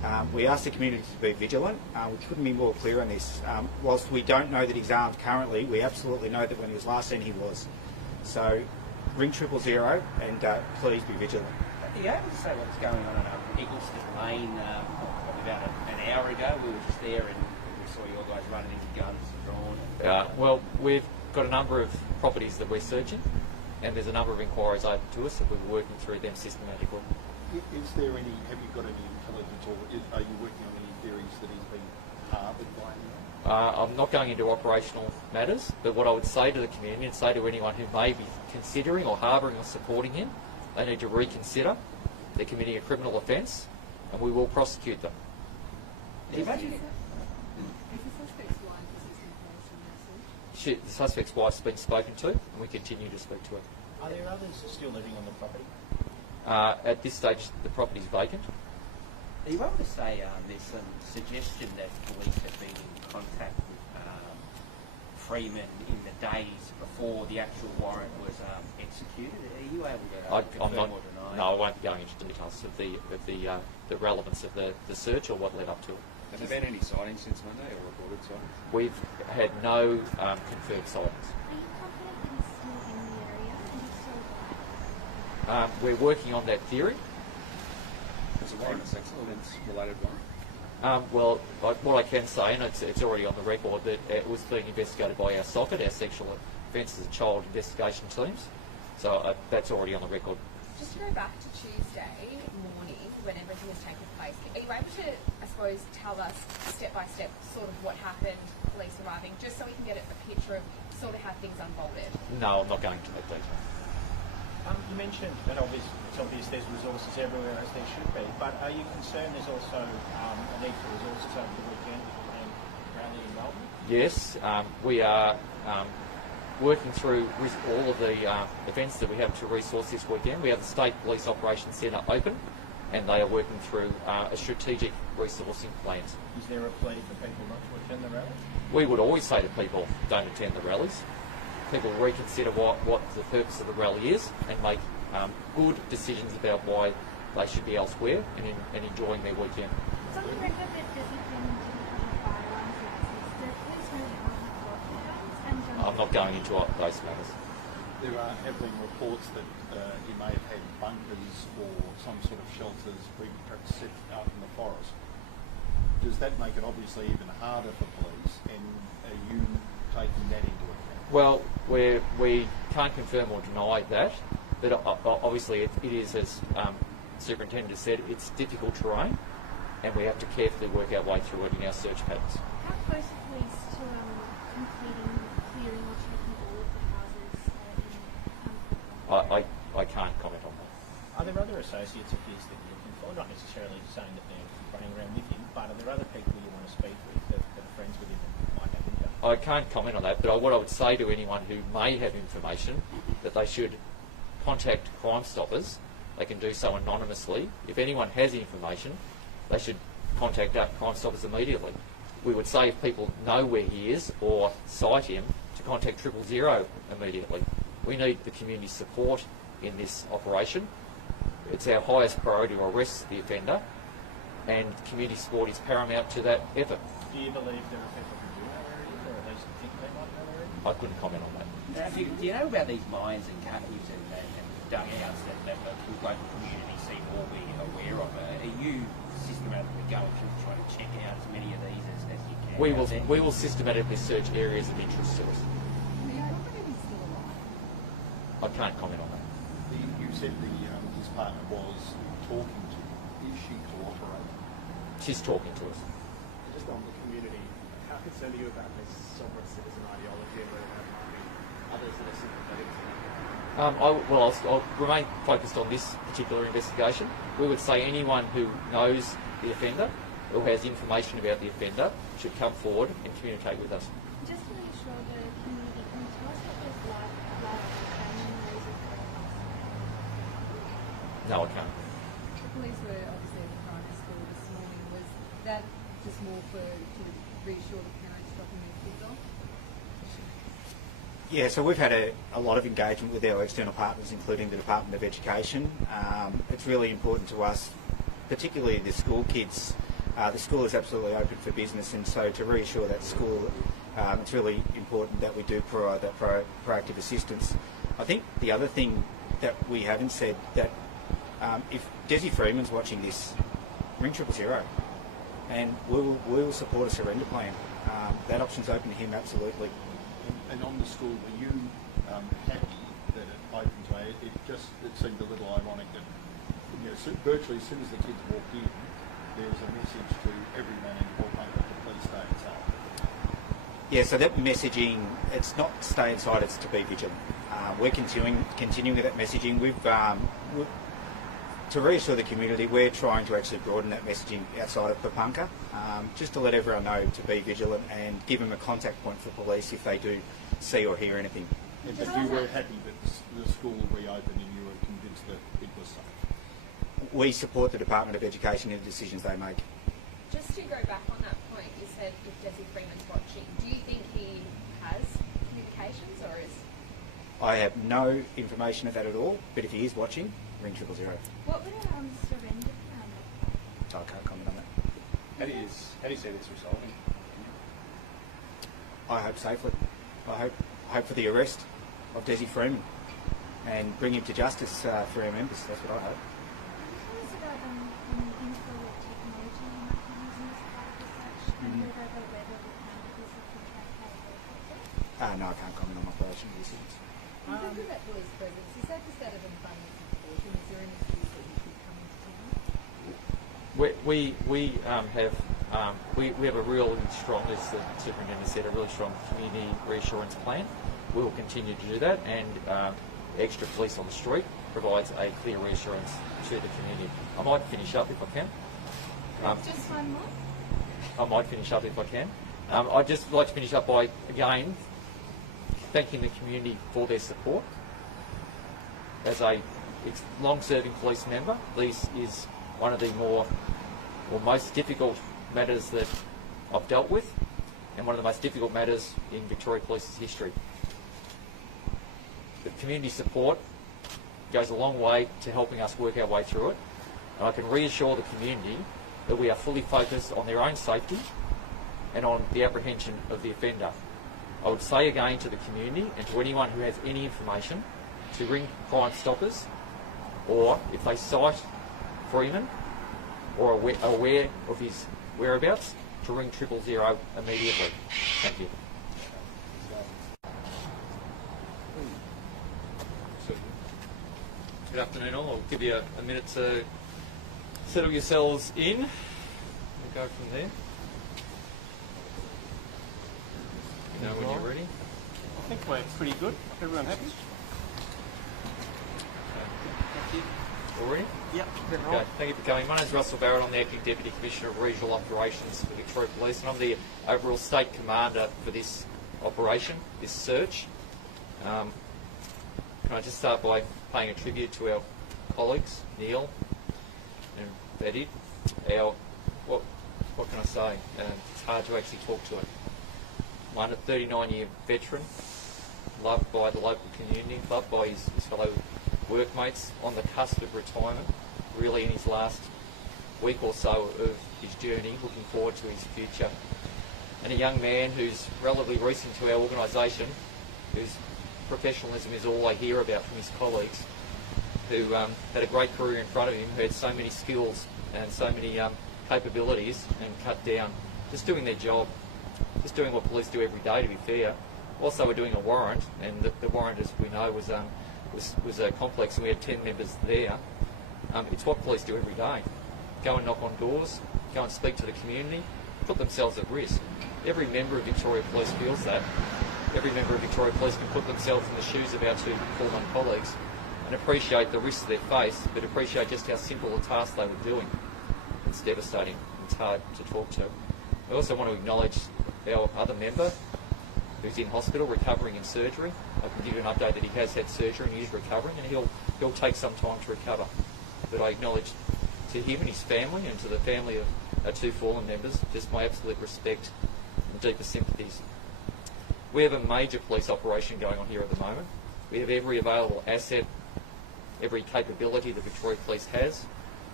We ask the community to be vigilant. We couldn't be more clear on this. Whilst we don't know that he's armed currently, we absolutely know that when he was last seen he was. So ring 000 and please be vigilant. Are you able to say what's going on in Eggleston Lane? Probably about an hour ago, we were just there and we saw you guys running into guns and drawn. Well, we've got a number of properties that we're searching, and there's a number of inquiries open to us, and we're working through them systematically. Is there any, have you got any intelligence or are you working on any theories that he's been harboured by anyone? I'm not going into operational matters, but what I would say to the community and say to anyone who may be considering or harbouring or supporting him, they need to reconsider. They're committing a criminal offence, and we will prosecute them. Is the suspect's wife assistant police in The suspect's wife's been spoken to, and we continue to speak to her. Are there others still living on the property? At this stage, the property's vacant. Are you able to say there's some suggestion that police have been in contact with Freeman in the days before the actual warrant was executed? Are you able to confirm or deny? No, I won't be going into details of the relevance of the search or what led up to it. Have there been any sightings since Monday or reported sightings? We've had no confirmed sightings. Are you confident that he's still in the area and he's still alive? We're working on that theory. It's a warrant, a sex offence-related warrant. Well, what I can say, and it's already on the record, that it was being investigated by our SOCIT, our Sexual Offences and Child Investigation Teams. So that's already on the record. Just to go back to Tuesday morning when everything was taking place, are you able to, I suppose, tell us step by step sort of what happened, police arriving, just so we can get a picture of sort of how things unfolded? No, I'm not going into that detail. You mentioned that it's obvious there's resources everywhere as there should be, but are you concerned there's also a need for resources over the weekend and rally in Melbourne? Yes, we are working through all of the events that we have to resource this weekend. We have the State Police Operations Centre open, and they are working through a strategic resourcing plan. Is there a plea for people not to attend the rally? We would always say to people, don't attend the rallies. People reconsider what the purpose of the rally is and make good decisions about why they should be elsewhere and enjoying their weekend. It's on the record that Discipline didn't have a firearms license. Do police know how he got the guns? And I'm not going into those matters. There have been reports that he may have had bunkers or some sort of shelters perhaps set out in the forest. Does that make it obviously even harder for police, and are you taking that into account? Well, we can't confirm or deny that, but obviously it is, as Superintendent has said, it's difficult terrain, and we have to carefully work our way through it in our search patterns. how close are police to completing clearing or checking all of the houses in I can't comment on that. Are there other associates of his that you're looking for? Not necessarily saying that they're running around with him, but are there other people you want to speak with that are friends with him and might have info? I can't comment on that, but what I would say to anyone who may have information, that they should contact Crime Stoppers. They can do so anonymously. If anyone has information, they should contact Crime Stoppers immediately. We would say if people know where he is or sight him, to contact 000 immediately. We need the community support in this operation. It's our highest priority to arrest the offender, and community support is paramount to that effort. Do you believe there are people who do know where he is, or at least think they might know where he is? I couldn't comment on that. Do you know about these mines and caves and dugouts that the local community seem to all be aware of? Are you systematically going through trying to check out as many of these as you can? We will systematically search areas of interest to us. I can't comment on that. You said his partner was talking to you. Is she cooperating? She's talking to us. Just on the community, how concerned are you about this sovereign citizen ideology and whether there might be others that are sympathetic to that? I'll remain focused on this particular investigation. We would say anyone who knows the offender or has information about the offender should come forward and communicate with us. Just to reassure the community, can you tell us what there's like training those of No, I can't. The police were obviously at the primary school this morning. Was that just more to reassure the parents dropping their kids off? Yeah, so we've had a lot of engagement with our external partners, including the Department of Education. It's really important to us, particularly the school kids, the school is absolutely open for business, and so to reassure that school, it's really important that we do provide that proactive assistance. I think the other thing that we haven't said, that if Desi Freeman's watching this, ring 000, and we'll support a surrender plan. That option's open to him, absolutely. And on the school, were you happy that it opened to it seemed a little ironic that virtually as soon as the kids walked in, there was a message to everyone in Porepunkah to please stay inside. Yeah, so that messaging, it's not stay inside, it's to be vigilant. We're continuing with that messaging. To reassure the community, we're trying to actually broaden that messaging outside of Porepunkah, just to let everyone know to be vigilant and give them a contact point for police if they do see or hear anything. Yeah, but you were happy that the school will reopen and you were convinced that it was safe? We support the Department of Education in the decisions they make. Just to go back on that point, you said if Desi Freeman's watching, do you think he has communications, or is... I have no information of that at all, but if he is watching, ring 000. What would a surrender plan look like? I can't comment on that. How do you see this resolving? I hope safely. I hope for the arrest of Desi Freeman and bring him to justice for our members. That's what I hope. Tell us about any info or technology you might be using as part of research, and whether the weather will count as a contract helicopter? No, I can't comment on operational decisions. In terms of that police presence, is that just out of an abundance of caution? Is there any excuse that you could come into town? We have a really strong, as the Superintendent said, a really strong community reassurance plan. We will continue to do that, and extra police on the street provides a clear reassurance to the community. I might finish up if I can. Just one more? I might finish up if I can. I'd just like to finish up by, again, thanking the community for their support. As a long-serving police member, this is one of the most difficult matters that I've dealt with, and one of the most difficult matters in Victoria Police's history. The community support goes a long way to helping us work our way through it, and I can reassure the community that we are fully focused on their own safety and on the apprehension of the offender. I would say again to the community and to anyone who has any information to ring Crime Stoppers, or if they sight Freeman or are aware of his whereabouts, to ring 000 immediately. Thank you. Good afternoon all. I'll give you a minute to settle yourselves in. We'll go from there. You know when you're ready. I think we're pretty good. Everyone happy? Thank you. All ready? Yep. Okay, thank you for coming. My name is Russell Barrett. I'm the Acting Deputy Commissioner of Regional Operations for Victoria Police, and I'm the overall State Commander for this operation, this search. Can I just start by paying a tribute to our colleagues, Neil and Betty. What can I say? It's hard to actually talk to it. I'm a 39-year veteran, loved by the local community, loved by his fellow workmates, on the cusp of retirement, really in his last week or so of his journey, looking forward to his future. And a young man who's relatively recent to our organisation, whose professionalism is all I hear about from his colleagues, who had a great career in front of him, who had so many skills and so many capabilities, and cut down, just doing their job, just doing what police do every day, to be fair. Whilst they were doing a warrant, and the warrant, as we know, was complex, and we had 10 members there. It's what police do every day. Go and knock on doors, go and speak to the community, put themselves at risk. Every member of Victoria Police feels that. Every member of Victoria Police can put themselves in the shoes of our two fallen colleagues and appreciate the risks they face, but appreciate just how simple a task they were doing. It's devastating. It's hard to talk to. I also want to acknowledge our other member who's in hospital recovering in surgery. I can give you an update that he has had surgery and he is recovering, and he'll take some time to recover. But I acknowledge to him and his family, and to the family of our two fallen members, just my absolute respect and deepest sympathies. We have a major police operation going on here at the moment. We have every available asset, every capability that Victoria Police has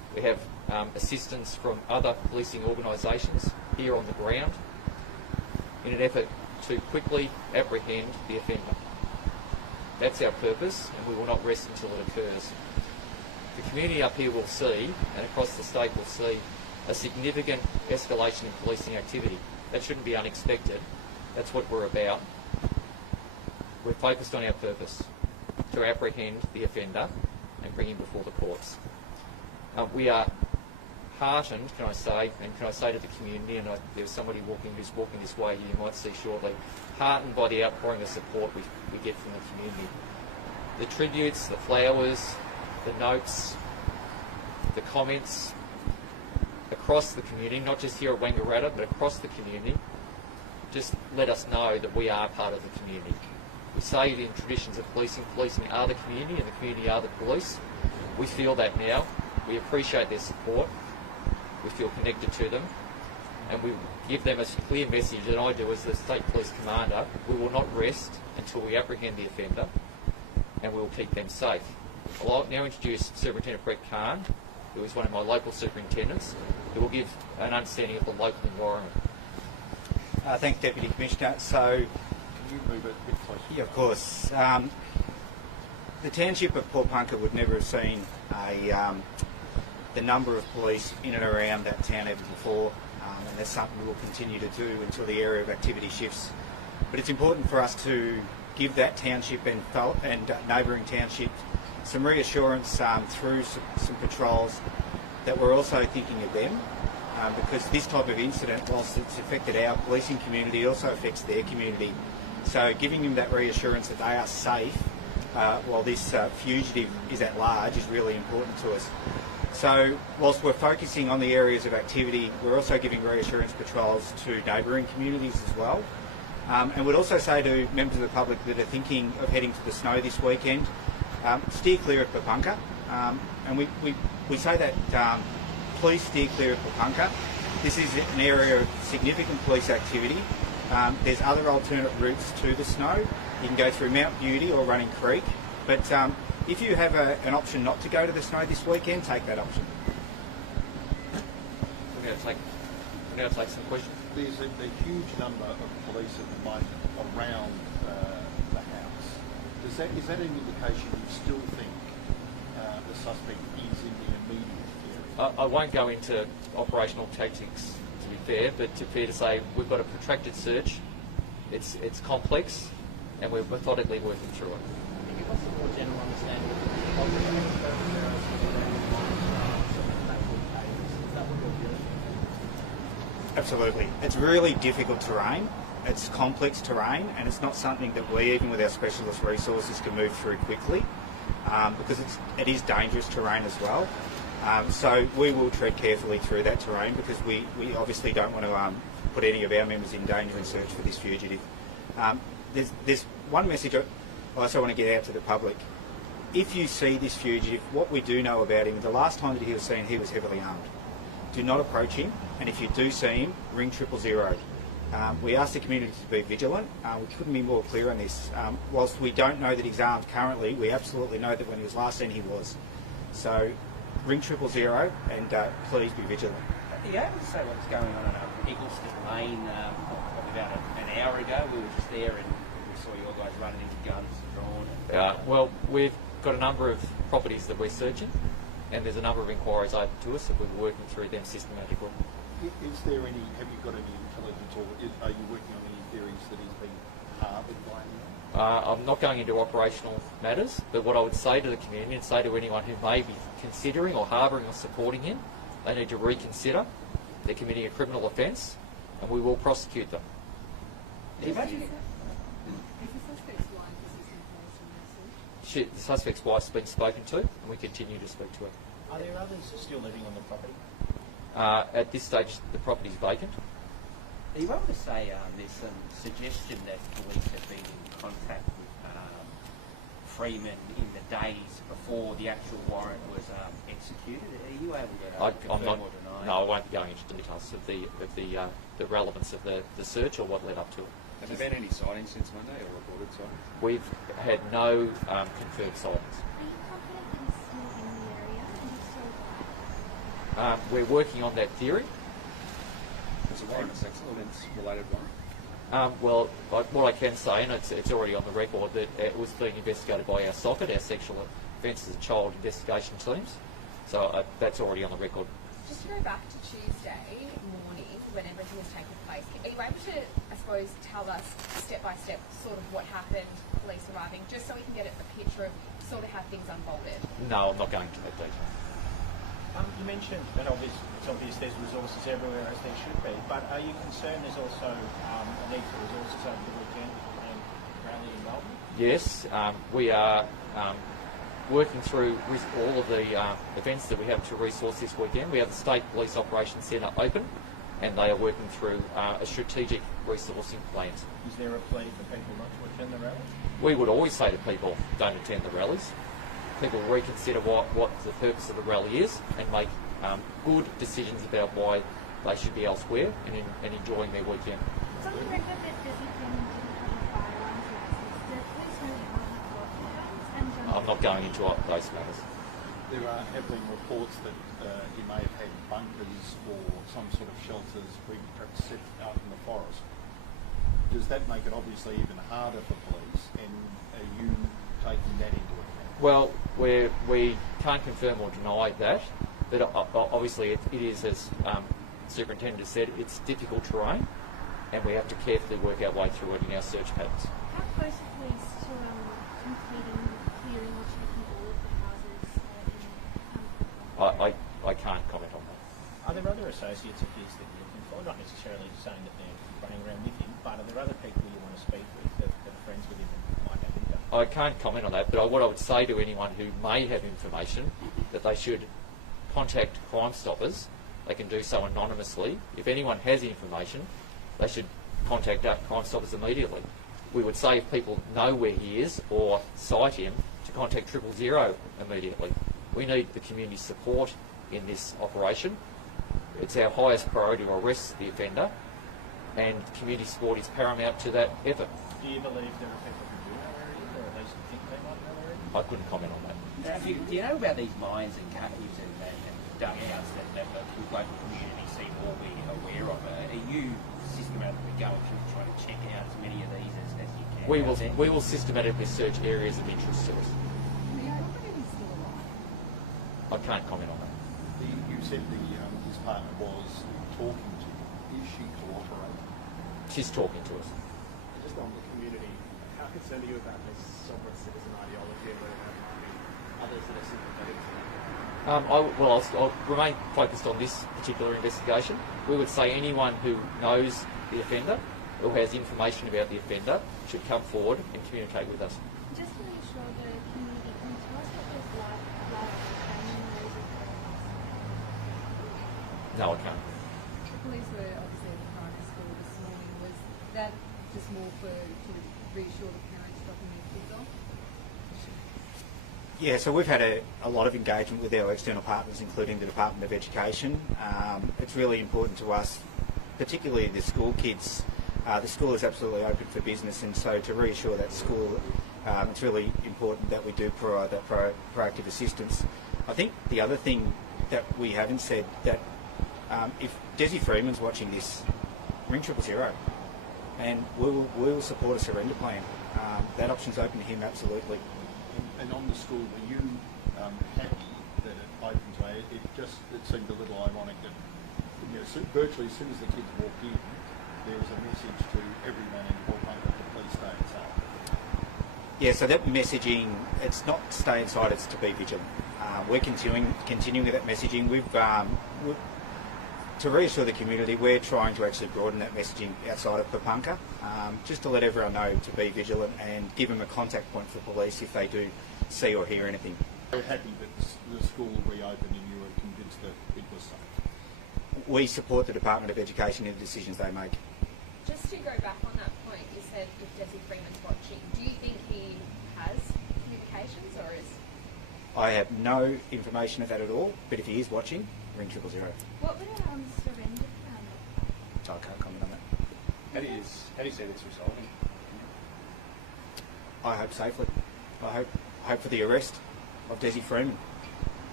We have assistance from other policing organisations here on the ground in an effort to quickly apprehend the offender. That's our purpose, and we will not rest until it occurs. The community up here will see, and across the state will see, a significant escalation in policing activity. That shouldn't be unexpected. That's what we're about. We're focused on our purpose, to apprehend the offender and bring him before the courts. We are heartened, can I say to the community, and there's somebody who's walking this way you might see shortly, heartened by the outpouring of support we get from the community. The tributes, the flowers, the notes, the comments across the community, not just here at Wangaratta, but across the community, just let us know that we are part of the community. We say in traditions of policing are the community and the community are the police. We feel that now. We appreciate their support. We feel connected to them, and we give them a clear message that I do as the State Police Commander. We will not rest until we apprehend the offender, and we will keep them safe. I'll now introduce Superintendent Kahan, who is one of my local superintendents, who will give an understanding of the local environment. Thanks, Deputy Commissioner. So, can you move it a bit closer? Yeah, of course. The township of Porepunkah would never have seen the number of police in and around that town ever before, and that's something we will continue to do until the area of activity shifts. But it's important for us to give that township and neighbouring townships some reassurance through some patrols that we're also thinking of them, because this type of incident, whilst it's affected our policing community, also affects their community. So giving them that reassurance that they are safe while this fugitive is at large is really important to us. So whilst we're focusing on the areas of activity, we're also giving reassurance patrols to neighbouring communities as well. And we'd also say to members of the public that are thinking of heading to the snow this weekend, steer clear of Porepunkah. And we say that please steer clear of Porepunkah. This is an area of significant police activity. There's other alternate routes to the snow. You can go through Mount Beauty or Running Creek. But if you have an option not to go to the snow this weekend, take that option. We're going to take some questions. There's a huge number of police at the moment around the house. Is that an indication you still think the suspect is in the immediate area? I won't go into operational tactics, to be fair, but fair to say we've got a protracted search. It's complex, and we're methodically working through it. Can you give us a more general understanding of the geopolitics Is that what you're doing? Absolutely. It's really difficult terrain. It's complex terrain, and it's not something that we, even with our specialist resources, can move through quickly, because it is dangerous terrain as well. So we will tread carefully through that terrain, because we obviously don't want to put any of our members in danger in search for this fugitive. There's one message I also want to get out to the public. If you see this fugitive, what we do know about him, the last time that he was seen, he was heavily armed. Do not approach him, and if you do see him, ring 000. We ask the community to be vigilant. We couldn't be more clear on this. Whilst we don't know that he's armed currently, we absolutely know that when he was last seen, he was. So ring 000 and please be vigilant. Are you able to say what's going on at Eggleston Lane? Probably about an hour ago, we were just there and we saw your guys running into guns drawn. Well, we've got a number of properties that we're searching, and there's a number of inquiries open to us, and we're working through them systematically. Have you got any intelligence, or are you working on any theories that he's been harboured by anyone? I'm not going into operational matters, but what I would say to the community and say to anyone who may be considering or harbouring or supporting him, they need to reconsider. They're committing a criminal offence, and we will prosecute them. Is the suspect's wife assisting The suspect's wife's been spoken to, and we continue to speak to her. Are there others still living on the property? At this stage, the property is vacant. Are you able to say there's some suggestion that police have been in contact with Freeman in the days before the actual warrant was executed? Are you able to confirm or deny? No, I won't be going into details of the relevance of the search or what led up to it. Have there been any sightings since Monday or reported sightings? We've had no confirmed sightings. Are you confident that he's still in the area, and if so, why? We're working on that theory. There's a warrant, a sex offence-related warrant. Well, what I can say, and it's already on the record, that it was being investigated by our SOCIT, our Sexual Offences and Child Investigation Teams. So that's already on the record. Just to go back to Tuesday morning when everything was taking place, are you able to, I suppose, tell us step by step sort of what happened, police arriving, just so we can get a picture of sort of how things unfolded? No, I'm not going to that detail. You mentioned, and it's obvious there's resources everywhere as there should be, but are you concerned there's also a need for resources over the weekend and rally in Melbourne? Yes, we are working through all of the events that we have to resource this weekend. We have the State Police Operations Centre open, and they are working through a strategic resourcing plan. Is there a plea for people not to attend the rally? We would always say to people, don't attend the rallies. People reconsider what the purpose of the rally is and make good decisions about why they should be elsewhere and enjoying their weekend. It's on the record that Desi Freeman didn't have a firearms license. The police know he wasn't authorised and I'm not going into those matters. There have been reports that he may have had bunkers or some sort of shelters we perhaps set out in the forest. Does that make it obviously even harder for police, and are you taking that into account? Well, we can't confirm or deny that, but obviously it is, as Superintendent has said, it's difficult terrain, and we have to carefully work our way through it in our search patterns. How close are police to completing clearing or checking all of the houses I can't comment on that. Are there other associates of his that you're looking for? Not necessarily saying that they're running around with him, but are there other people you want to speak with that are friends with him and might have info? I can't comment on that, but what I would say to anyone who may have information, that they should contact Crime Stoppers. They can do so anonymously. If anyone has information, they should contact Crime Stoppers immediately. We would say if people know where he is or sight him, to contact 000 immediately. We need the community support in this operation. It's our highest priority to arrest the offender, and community support is paramount to that effort. Do you believe there are people who do know where he is, or at least think they might know where he is? I couldn't comment on that. Do you know about these mines and caves and dugouts that the local community seem to all be aware of? Are you systematically going through trying to check out as many of these as you can? We will systematically search areas of interest to us. I can't comment on that. You said his partner was talking to you. Is she cooperating? She's talking to us. Just on the community, how concerned are you about this sovereign citizen ideology and whether there might be others that are sympathetic to that? I'll remain focused on this particular investigation. We would say anyone who knows the offender or has information about the offender should come forward and communicate with us. Just to make sure the community can tell us what those live training those No, I can't. The police were obviously at the primary school this morning. Was that just more to reassure the parents dropping their kids off? Yeah, so we've had a lot of engagement with our external partners, including the Department of Education. It's really important to us, particularly the school kids. The school is absolutely open for business, and so to reassure that school, it's really important that we do provide that proactive assistance. I think the other thing that we haven't said, that if Desi Freeman's watching this, ring 000, and we'll support a surrender plan. That option's open to him, absolutely. And on the school, were you happy that it opened today? It seemed a little ironic that virtually as soon as the kids walked in, there was a message to everyone in Porepunkah to please stay inside. Yeah, so that messaging, it's not stay inside, it's to be vigilant. We're continuing with that messaging. To reassure the community, we're trying to actually broaden that messaging outside of Porepunkah, just to let everyone know to be vigilant and give them a contact point for police if they do see or hear anything. We're happy that the school reopened and you were convinced that it was safe. We support the Department of Education in the decisions they make. Just to go back on that point, you said if Desi Freeman's watching, do you think he has communications, or is... I have no information of that at all, but if he is watching, ring 000. What would a surrender plan look like? I can't comment on that. How do you see this resolving? I hope safely. I hope for the arrest of Desi Freeman.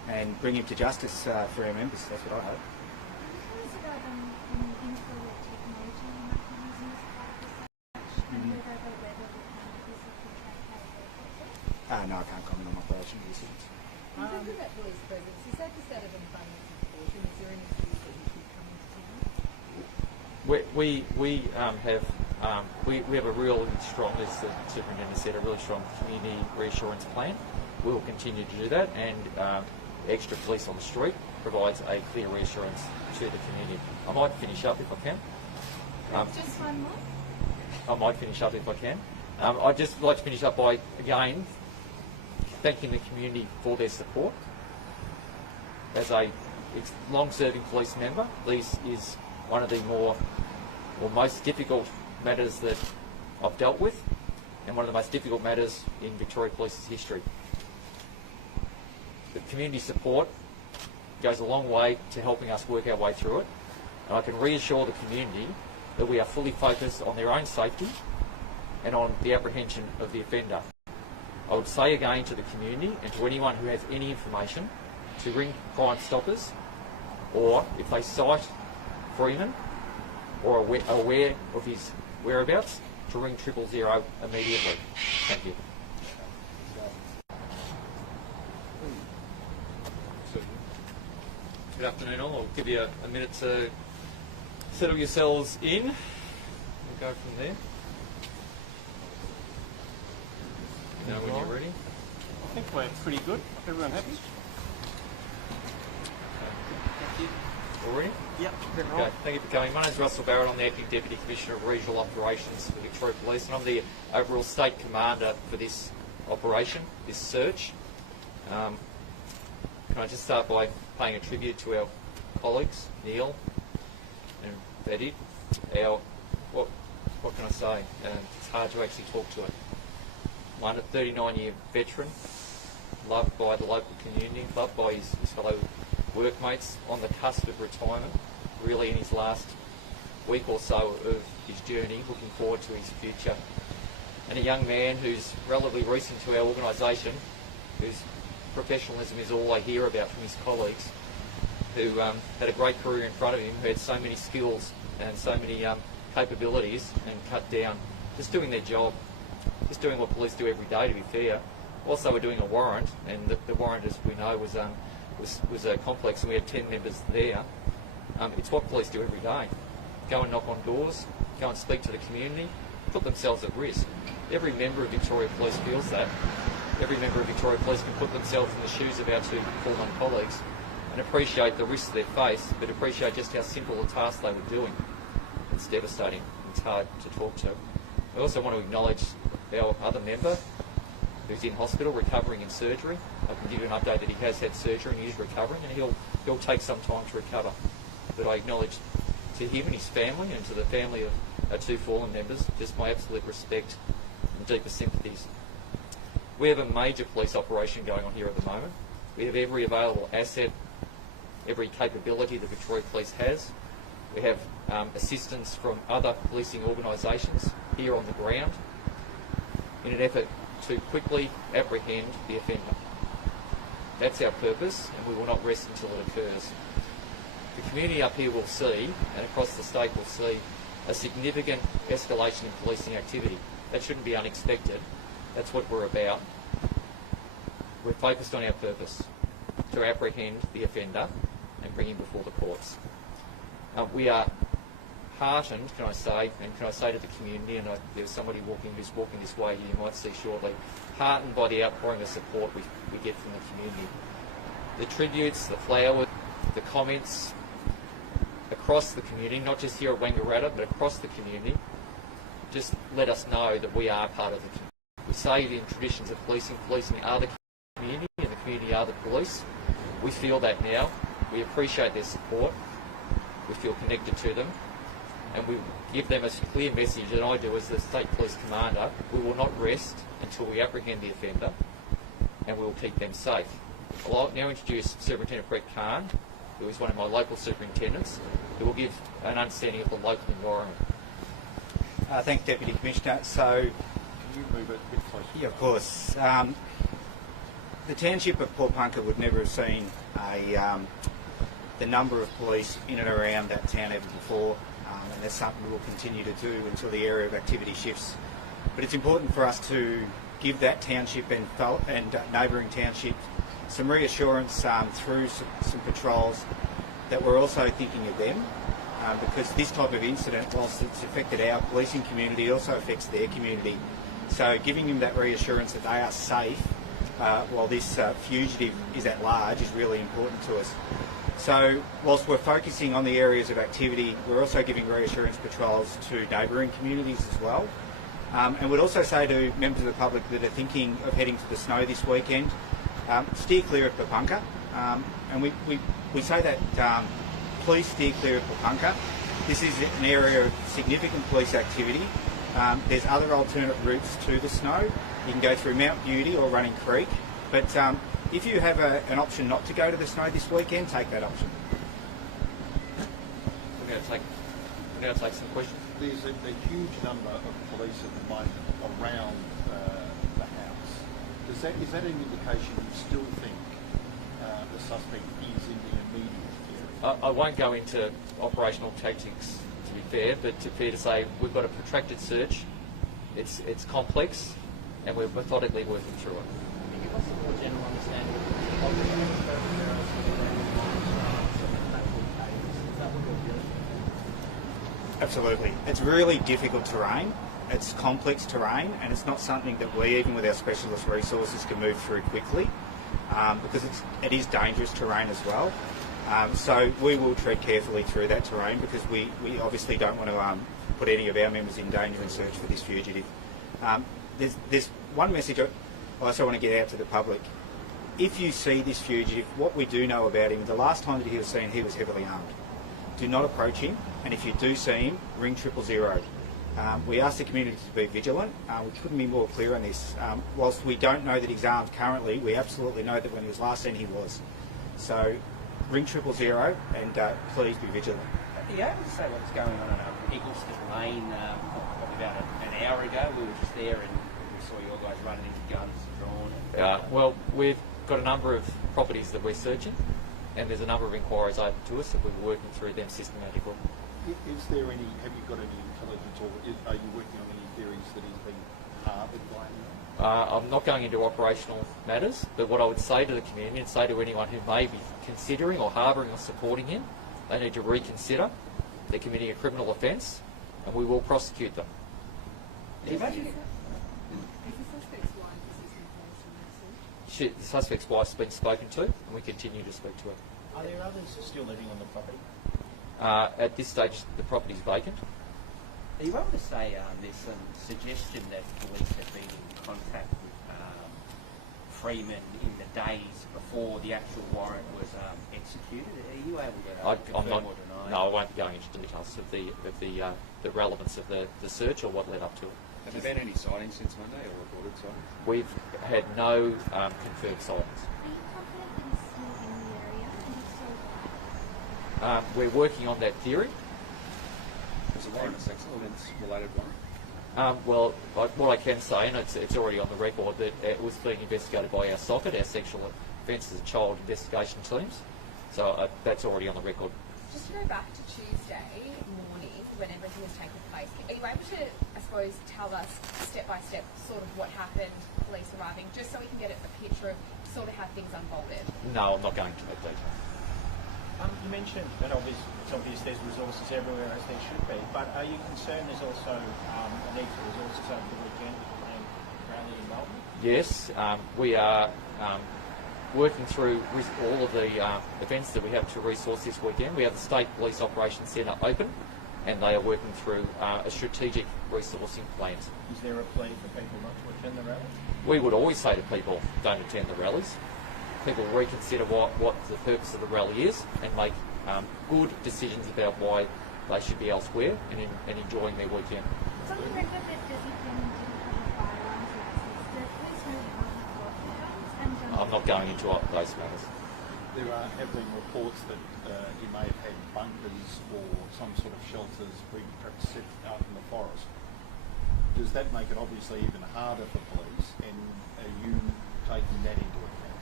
and bring him to justice for our members. That's what I hope. Tell us about info technology you might be using as part of research and whether the weather will count as a contract how No, I can't comment on operational decisions. In terms of that police presence, is that just out of an abundance of caution? Is there any excuse that you keep coming to town? We have a really strong, as the Superintendent said, a really strong community reassurance plan. We will continue to do that, and extra police on the street provides a clear reassurance to the community. I might finish up if I can. Just one more? I might finish up if I can. I'd just like to finish up by, again, thanking the community for their support. As a long-serving police member, this is one of the most difficult matters that I've dealt with, and one of the most difficult matters in Victoria Police's history. The community support goes a long way to helping us work our way through it, and I can reassure the community that we are fully focused on their own safety and on the apprehension of the offender. I would say again to the community and to anyone who has any information to ring Crime Stoppers, or if they sight Freeman or are aware of his whereabouts, to ring 000 immediately. Thank you. Good afternoon all. I'll give you a minute to settle yourselves in. We'll go from there. You know when you're ready. I think we're pretty good. Everyone happy? Thank you. All ready? Yep. Okay, thank you for coming. My name is Russell Barrett. I'm the Acting Deputy Commissioner of Regional Operations for Victoria Police, and I'm the overall State Commander for this operation, this search. Can I just start by paying a tribute to our colleagues, Neil and Betty. What can I say? It's hard to actually talk to a 39-year veteran, loved by the local community, loved by his fellow workmates, on the cusp of retirement, really in his last week or so of his journey, looking forward to his future. And a young man who's relatively recent to our organisation, whose professionalism is all I hear about from his colleagues, who had a great career in front of him, who had so many skills and so many capabilities, and cut down, just doing their job, just doing what police do every day, to be fair. Also, we're doing a warrant, and the warrant, as we know, was complex, and we had 10 members there. It's what police do every day. Go and knock on doors, go and speak to the community, put themselves at risk. Every member of Victoria Police feels that. Every member of Victoria Police can put themselves in the shoes of our two fallen colleagues and appreciate the risks they face, but appreciate just how simple a task they were doing. It's devastating. It's hard to talk to. I also want to acknowledge our other member who's in hospital recovering in surgery. I can give you an update that he has had surgery and he is recovering, and he'll take some time to recover. But I acknowledge to him and his family, and to the family of our two fallen members, just my absolute respect and deepest sympathies. We have a major police operation going on here at the moment. We have every available asset, every capability that Victoria Police has. We have assistance from other policing organisations here on the ground in an effort to quickly apprehend the offender. That's our purpose, and we will not rest until it occurs. The community up here will see, and across the state will see, a significant escalation in policing activity. That shouldn't be unexpected. That's what we're about. We're focused on our purpose, to apprehend the offender and bring him before the courts. We are heartened, can I say to the community, and there's somebody who's walking this way here, you might see shortly, heartened by the outpouring of support we get from the community. The tributes, the flowers, the comments across the community, not just here at Wangaratta, but across the community, just let us know that we are part of the community. We say in traditions of policing are the community and the community are the police. We feel that now. We appreciate their support. We feel connected to them. And we give them a clear message that I do as the State Police Commander. We will not rest until we apprehend the offender, and we will keep them safe. I'll now introduce Superintendent Kahan, who is one of my local superintendents, who will give an understanding of the local environment. Thanks, Deputy Commissioner. So, can you move it a bit closer? Yeah, of course. the township of Porepunkah would never have seen the number of police in and around that town ever before, and that's something we'll continue to do until the area of activity shifts. But it's important for us to give that township and neighbouring townships some reassurance through some patrols that we're also thinking of them, because this type of incident, whilst it's affected our policing community, also affects their community. So giving them that reassurance that they are safe while this fugitive is at large is really important to us. So whilst we're focusing on the areas of activity, we're also giving reassurance patrols to neighbouring communities as well. And we'd also say to members of the public that are thinking of heading to the snow this weekend, steer clear of Porepunkah. And we say that please steer clear of Porepunkah. This is an area of significant police activity. There's other alternate routes to the snow. You can go through Mount Beauty or Running Creek. But if you have an option not to go to the snow this weekend, take that option. We're going to take some questions. There's a huge number of police at the moment around the house. Is that an indication you still think the suspect is in the immediate area? I won't go into operational tactics, to be fair, but fair to say we've got a protracted search. It's complex, and we're methodically working through it. Can you give us a more general understanding of the perpetrators within the minds of the factual cases? Is that what you're dealing with? Absolutely. It's really difficult terrain. It's complex terrain, and it's not something that we, even with our specialist resources, can move through quickly, because it is dangerous terrain as well. So we will tread carefully through that terrain, because we obviously don't want to put any of our members in danger and search for this fugitive. There's one message I also want to get out to the public. If you see this fugitive, what we do know about him, the last time that he was seen, he was heavily armed. Do not approach him, and if you do see him, ring 000. We ask the community to be vigilant. We couldn't be more clear on this. Whilst we don't know that he's armed currently, we absolutely know that when he was last seen, he was. So ring 000 and please be vigilant. Are you able to say what's going on in Eggleston Lane? Probably about an hour ago, we were just there and we saw you guys running into guns drawn. Well, we've got a number of properties that we're searching, and there's a number of inquiries open to us that we're working through them systematically. Is there any, have you got any intelligence, or are you working on any theories that he's been harboured by anyone? I'm not going into operational matters, but what I would say to the community and say to anyone who may be considering or harbouring or supporting him, they need to reconsider. They're committing a criminal offence, and we will prosecute them. Is the suspect's wife assistant police in that search? The suspect's wife's been spoken to, and we continue to speak to her. Are there others still living on the property? At this stage, the property's vacant. Are you able to say there's some suggestion that police have been in contact with Freeman in the days before the actual warrant was executed? Are you able to confirm or deny? No, I won't be going into details of the relevance of the search or what led up to it. Have there been any sightings since Monday, or reported sightings? We've had no confirmed sightings. Are you confident that he's still in the area, and if so, why? We're working on that theory. There's a warrant, a sex offence-related warrant. Well, what I can say, and it's already on the record, that it was being investigated by our SOCIT, our Sexual Offences and Child Investigation Teams. So that's already on the record. Just to go back to Tuesday morning when everything was taking place, are you able to, I suppose, tell us step by step sort of what happened, police arriving, just so we can get a picture of sort of how things unfolded? No, I'm not going into that detail. You mentioned that it's obvious there's resources everywhere as there should be, but are you concerned there's also a need for resources over the weekend around Raleigh and Melbourne? Yes, we are working through all of the events that we have to resource this weekend. We have the State Police Operations Centre open, and they are working through a strategic resourcing plan. Is there a plea for people not to attend the rally? We would always say to people, don't attend the rallies. People reconsider what the purpose of the rally is and make good decisions about why they should be elsewhere and enjoying their weekend. It's on the record that discipline didn't have a firearms license. The police know how to work the guns and guns. I'm not going into those matters. There have been reports that he may have had bunkers or some sort of shelters perhaps set out in the forest. Does that make it obviously even harder for police, and are you taking that into account?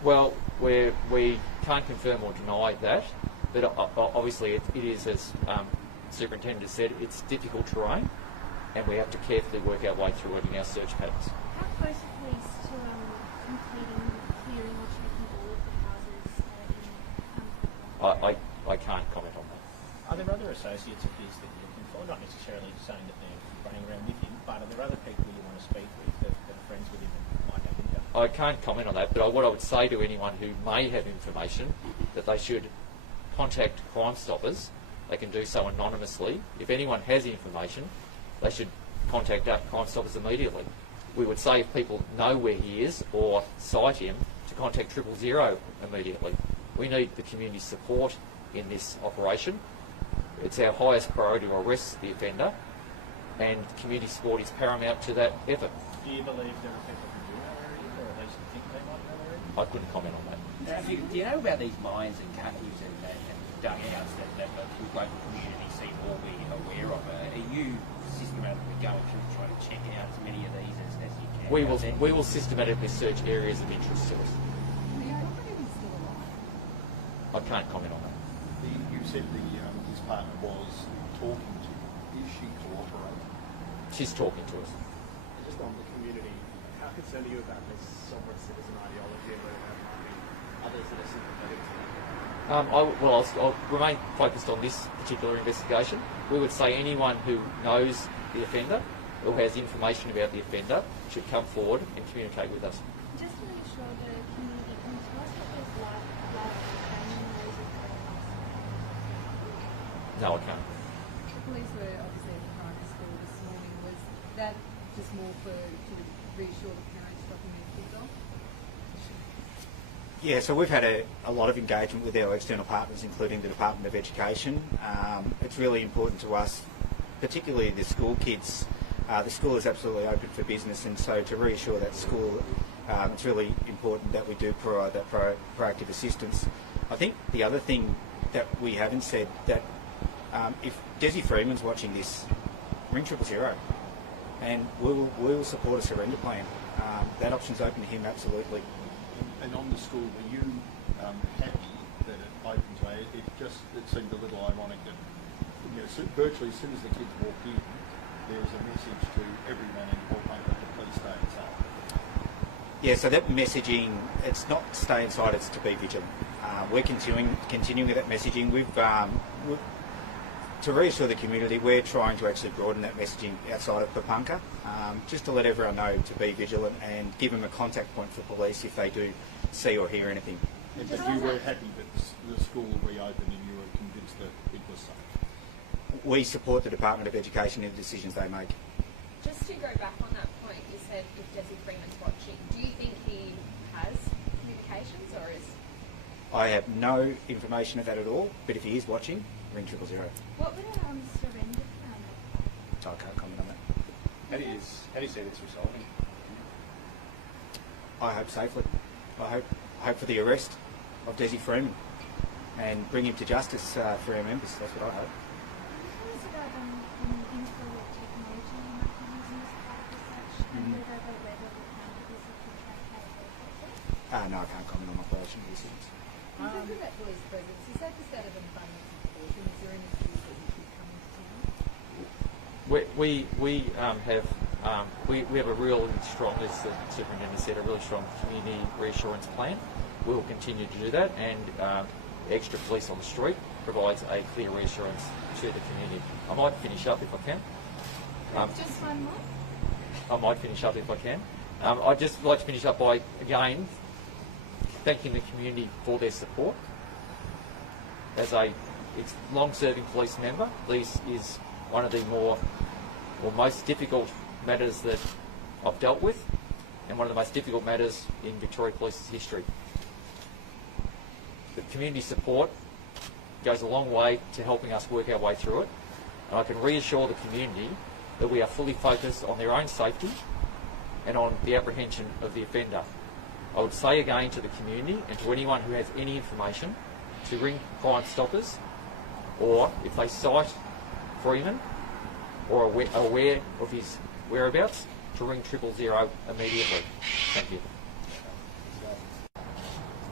Well, we can't confirm or deny that, but obviously it is, as Superintendent has said, it's difficult terrain, and we have to carefully work our way through it in our search patterns. How close are police to completing clearing or checking all of the houses in I can't comment on that. Are there other associates of his that you're looking for? Not necessarily saying that they're running around with him, but are there other people you want to speak with that are friends with him and might have info? I can't comment on that, but what I would say to anyone who may have information, that they should contact Crime Stoppers. They can do so anonymously. If anyone has information, they should contact Crime Stoppers immediately. We would say if people know where he is or sight him, to contact 000 immediately. We need the community support in this operation. It's our highest priority to arrest the offender, and community support is paramount to that effort. Do you believe there are people who do know where he is, or at least think they might know where he is? I couldn't comment on that. Now, do you know about these mines and cutties and dugouts that the local community seem all be aware of? Are you systematically going through trying to check out as many of these as you can? We will systematically search areas of interest to us. I can't comment on that. You said his partner was talking to you. Is she cooperating? She's talking to us. Just on the community, how concerned are you about this somewhat citizen ideology and whether there might be others that are sympathetic to that? I'll remain focused on this particular investigation. We would say anyone who knows the offender or has information about the offender should come forward and communicate with us. Just to make sure the community can tell us what there's live training those of No, I can't. The police were obviously at the primary school this morning. Was that just more to reassure the parents dropping their kids off? Yeah, so we've had a lot of engagement with our external partners, including the Department of Education. It's really important to us, particularly the school kids. The school is absolutely open for business, and so to reassure that school, it's really important that we do provide that proactive assistance. I think the other thing that we haven't said, that if Desi Freeman's watching this, ring 000, and we will support a surrender plan. That option's open to him, absolutely. And on the school, were you happy that it opened today? It seemed a little ironic that virtually as soon as the kids walked in, there was a message to everyone in Porepunkah to please stay inside. Yeah, so that messaging, it's not stay inside, it's to be vigilant. We're continuing with that messaging. To reassure the community, we're trying to actually broaden that messaging outside of Porepunkah, just to let everyone know to be vigilant and give them a contact point for police if they do see or hear anything. But you were happy that the school reopened and you were convinced that it was safe? We support the Department of Education in the decisions they make. Just to go back on that point, you said if Desi Freeman's watching, do you think he has communications, or is... I have no information of that at all, but if he is watching, ring 000. What would a surrender plan look like? So I can't comment on that. How do you see this resolving? I hope safely. I hope for the arrest of Desi Freeman and bring him to justice for our members. That's what I hope. Tell us about infrared technology you might be using as part of research and whether the weather will count this if you track how No, I can't comment on operational decisions. In terms of that police presence, is that just out of an abundance of caution? Is there any fears that you keep coming to town? We have a real strong, as the Superintendent said, a really strong community reassurance plan. We will continue to do that, and extra police on the street provides a clear reassurance to the community. I might finish up if I can. Just one more? I might finish up if I can. I'd just like to finish up by, again, thanking the community for their support. As a long-serving police member, this is one of the most difficult matters that I've dealt with, and one of the most difficult matters in Victoria Police's history. The community support goes a long way to helping us work our way through it, and I can reassure the community that we are fully focused on their own safety and on the apprehension of the offender. I would say again to the community and to anyone who has any information to ring Crime Stoppers, or if they sight Freeman or are aware of his whereabouts, to ring 000 immediately. Thank you.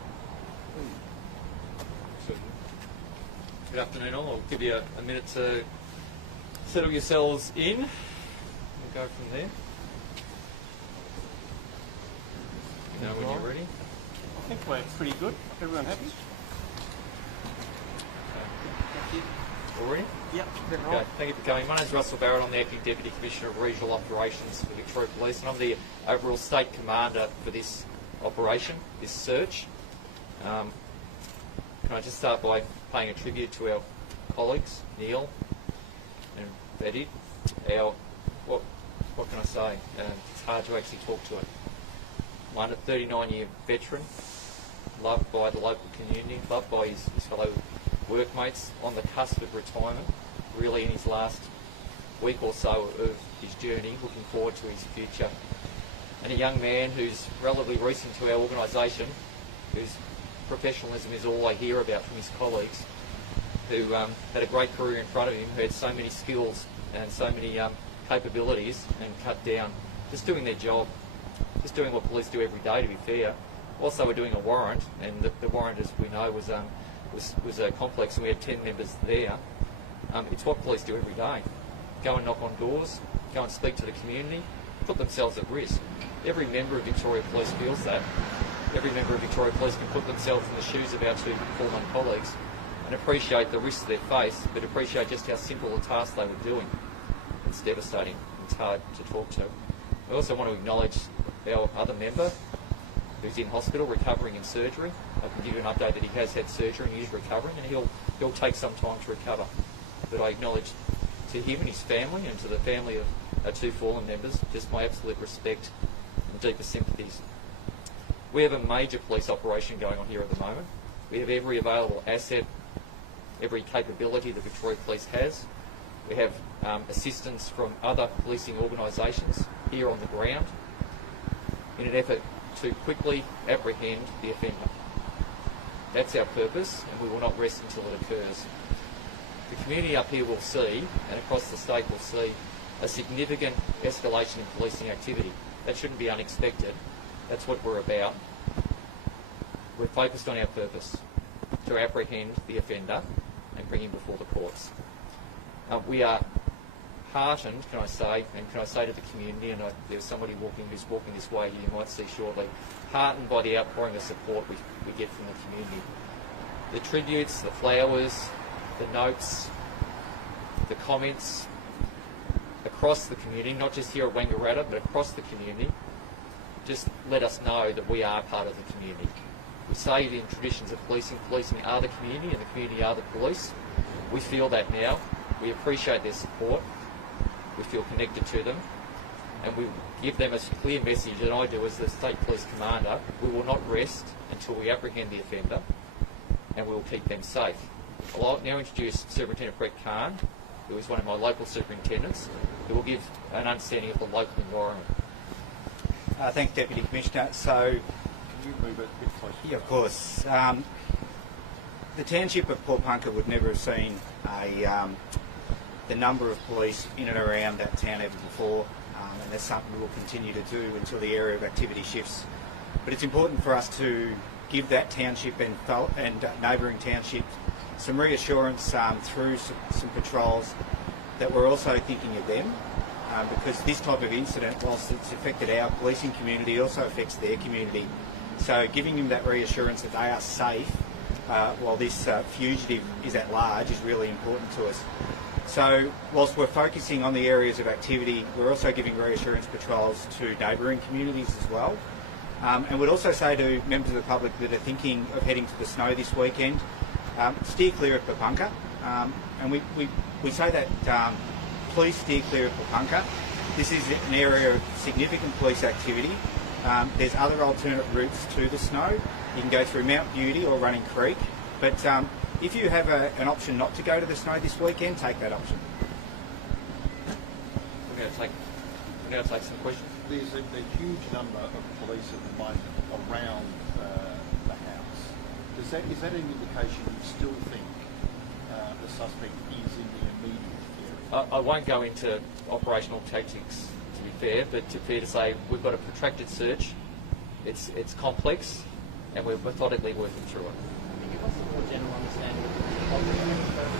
Good afternoon all. I'll give you a minute to settle yourselves in. We'll go from there. You know when you're ready. I think we're pretty good. Everyone happy? Thank you. All ready? Yep. Okay, thank you for coming. My name is Russell Barrett. I'm the Acting Deputy Commissioner of Regional Operations for Victoria Police, and I'm the overall State Commander for this operation, this search. Can I just start by paying a tribute to our colleagues, Neil and Betty. What can I say? It's hard to actually talk to it. One 39-year veteran, loved by the local community, loved by his fellow workmates, on the cusp of retirement, really in his last week or so of his journey, looking forward to his future. And a young man who's relatively recent to our organisation, whose professionalism is all I hear about from his colleagues, who had a great career in front of him, who had so many skills and so many capabilities, and cut down, just doing their job, just doing what police do every day, to be fair. Also, we're doing a warrant, and the warrant, as we know, was complex, and we had 10 members there. It's what police do every day. Go and knock on doors, go and speak to the community, put themselves at risk. Every member of Victoria Police feels that. Every member of Victoria Police can put themselves in the shoes of our two fallen colleagues and appreciate the risks they face, but appreciate just how simple a task they were doing. It's devastating. It's hard to talk to. I also want to acknowledge our other member who's in hospital recovering in surgery. I can give you an update that he has had surgery and he's recovering, and he'll take some time to recover. But I acknowledge to him and his family, and to the family of our two fallen members, just my absolute respect and deepest sympathies. We have a major police operation going on here at the moment. We have every available asset, every capability that Victoria Police has. We have assistance from other policing organisations here on the ground in an effort to quickly apprehend the offender. That's our purpose, and we will not rest until it occurs. The community up here will see, and across the state will see, a significant escalation in policing activity. That shouldn't be unexpected. That's what we're about. We're focused on our purpose, to apprehend the offender and bring him before the courts. We are heartened, can I say to the community, and there's somebody who's walking this way here you might see shortly, heartened by the outpouring of support we get from the community. The tributes, the flowers, the notes, the comments across the community, not just here at Wangaratta, but across the community, just let us know that we are part of the community. We say in traditions of policing are the community and the community are the police. We feel that now. We appreciate their support. We feel connected to them, and we give them a clear message that I do as the State Police Commander. We will not rest until we apprehend the offender, and we will keep them safe. I'll now introduce Superintendent Kahan, who is one of my local superintendents, who will give an understanding of the local environment. Thanks, Deputy Commissioner. So, Can you move it a bit closer? yeah, of course. The township of Porepunkah would never have seen the number of police in and around that town ever before, and that's something we will continue to do until the area of activity shifts. But it's important for us to give that township and neighbouring townships some reassurance through some patrols that we're also thinking of them, because this type of incident, whilst it's affected our policing community, also affects their community. So giving them that reassurance that they are safe while this fugitive is at large is really important to us. So whilst we're focusing on the areas of activity, we're also giving reassurance patrols to neighbouring communities as well. And we'd also say to members of the public that are thinking of heading to the snow this weekend, steer clear of Porepunkah. And we say that please steer clear of Porepunkah. This is an area of significant police activity. There's other alternate routes to the snow. You can go through Mount Beauty or Running Creek, but if you have an option not to go to the snow this weekend, take that option. We're going to take some questions. There's a huge number of police at the moment around the house. Is that an indication you still think the suspect is in the immediate area? I won't go into operational tactics, to be fair, but fair to say we've got a protracted search. It's complex, and we're methodically working through it. Can you give us a more general understanding of the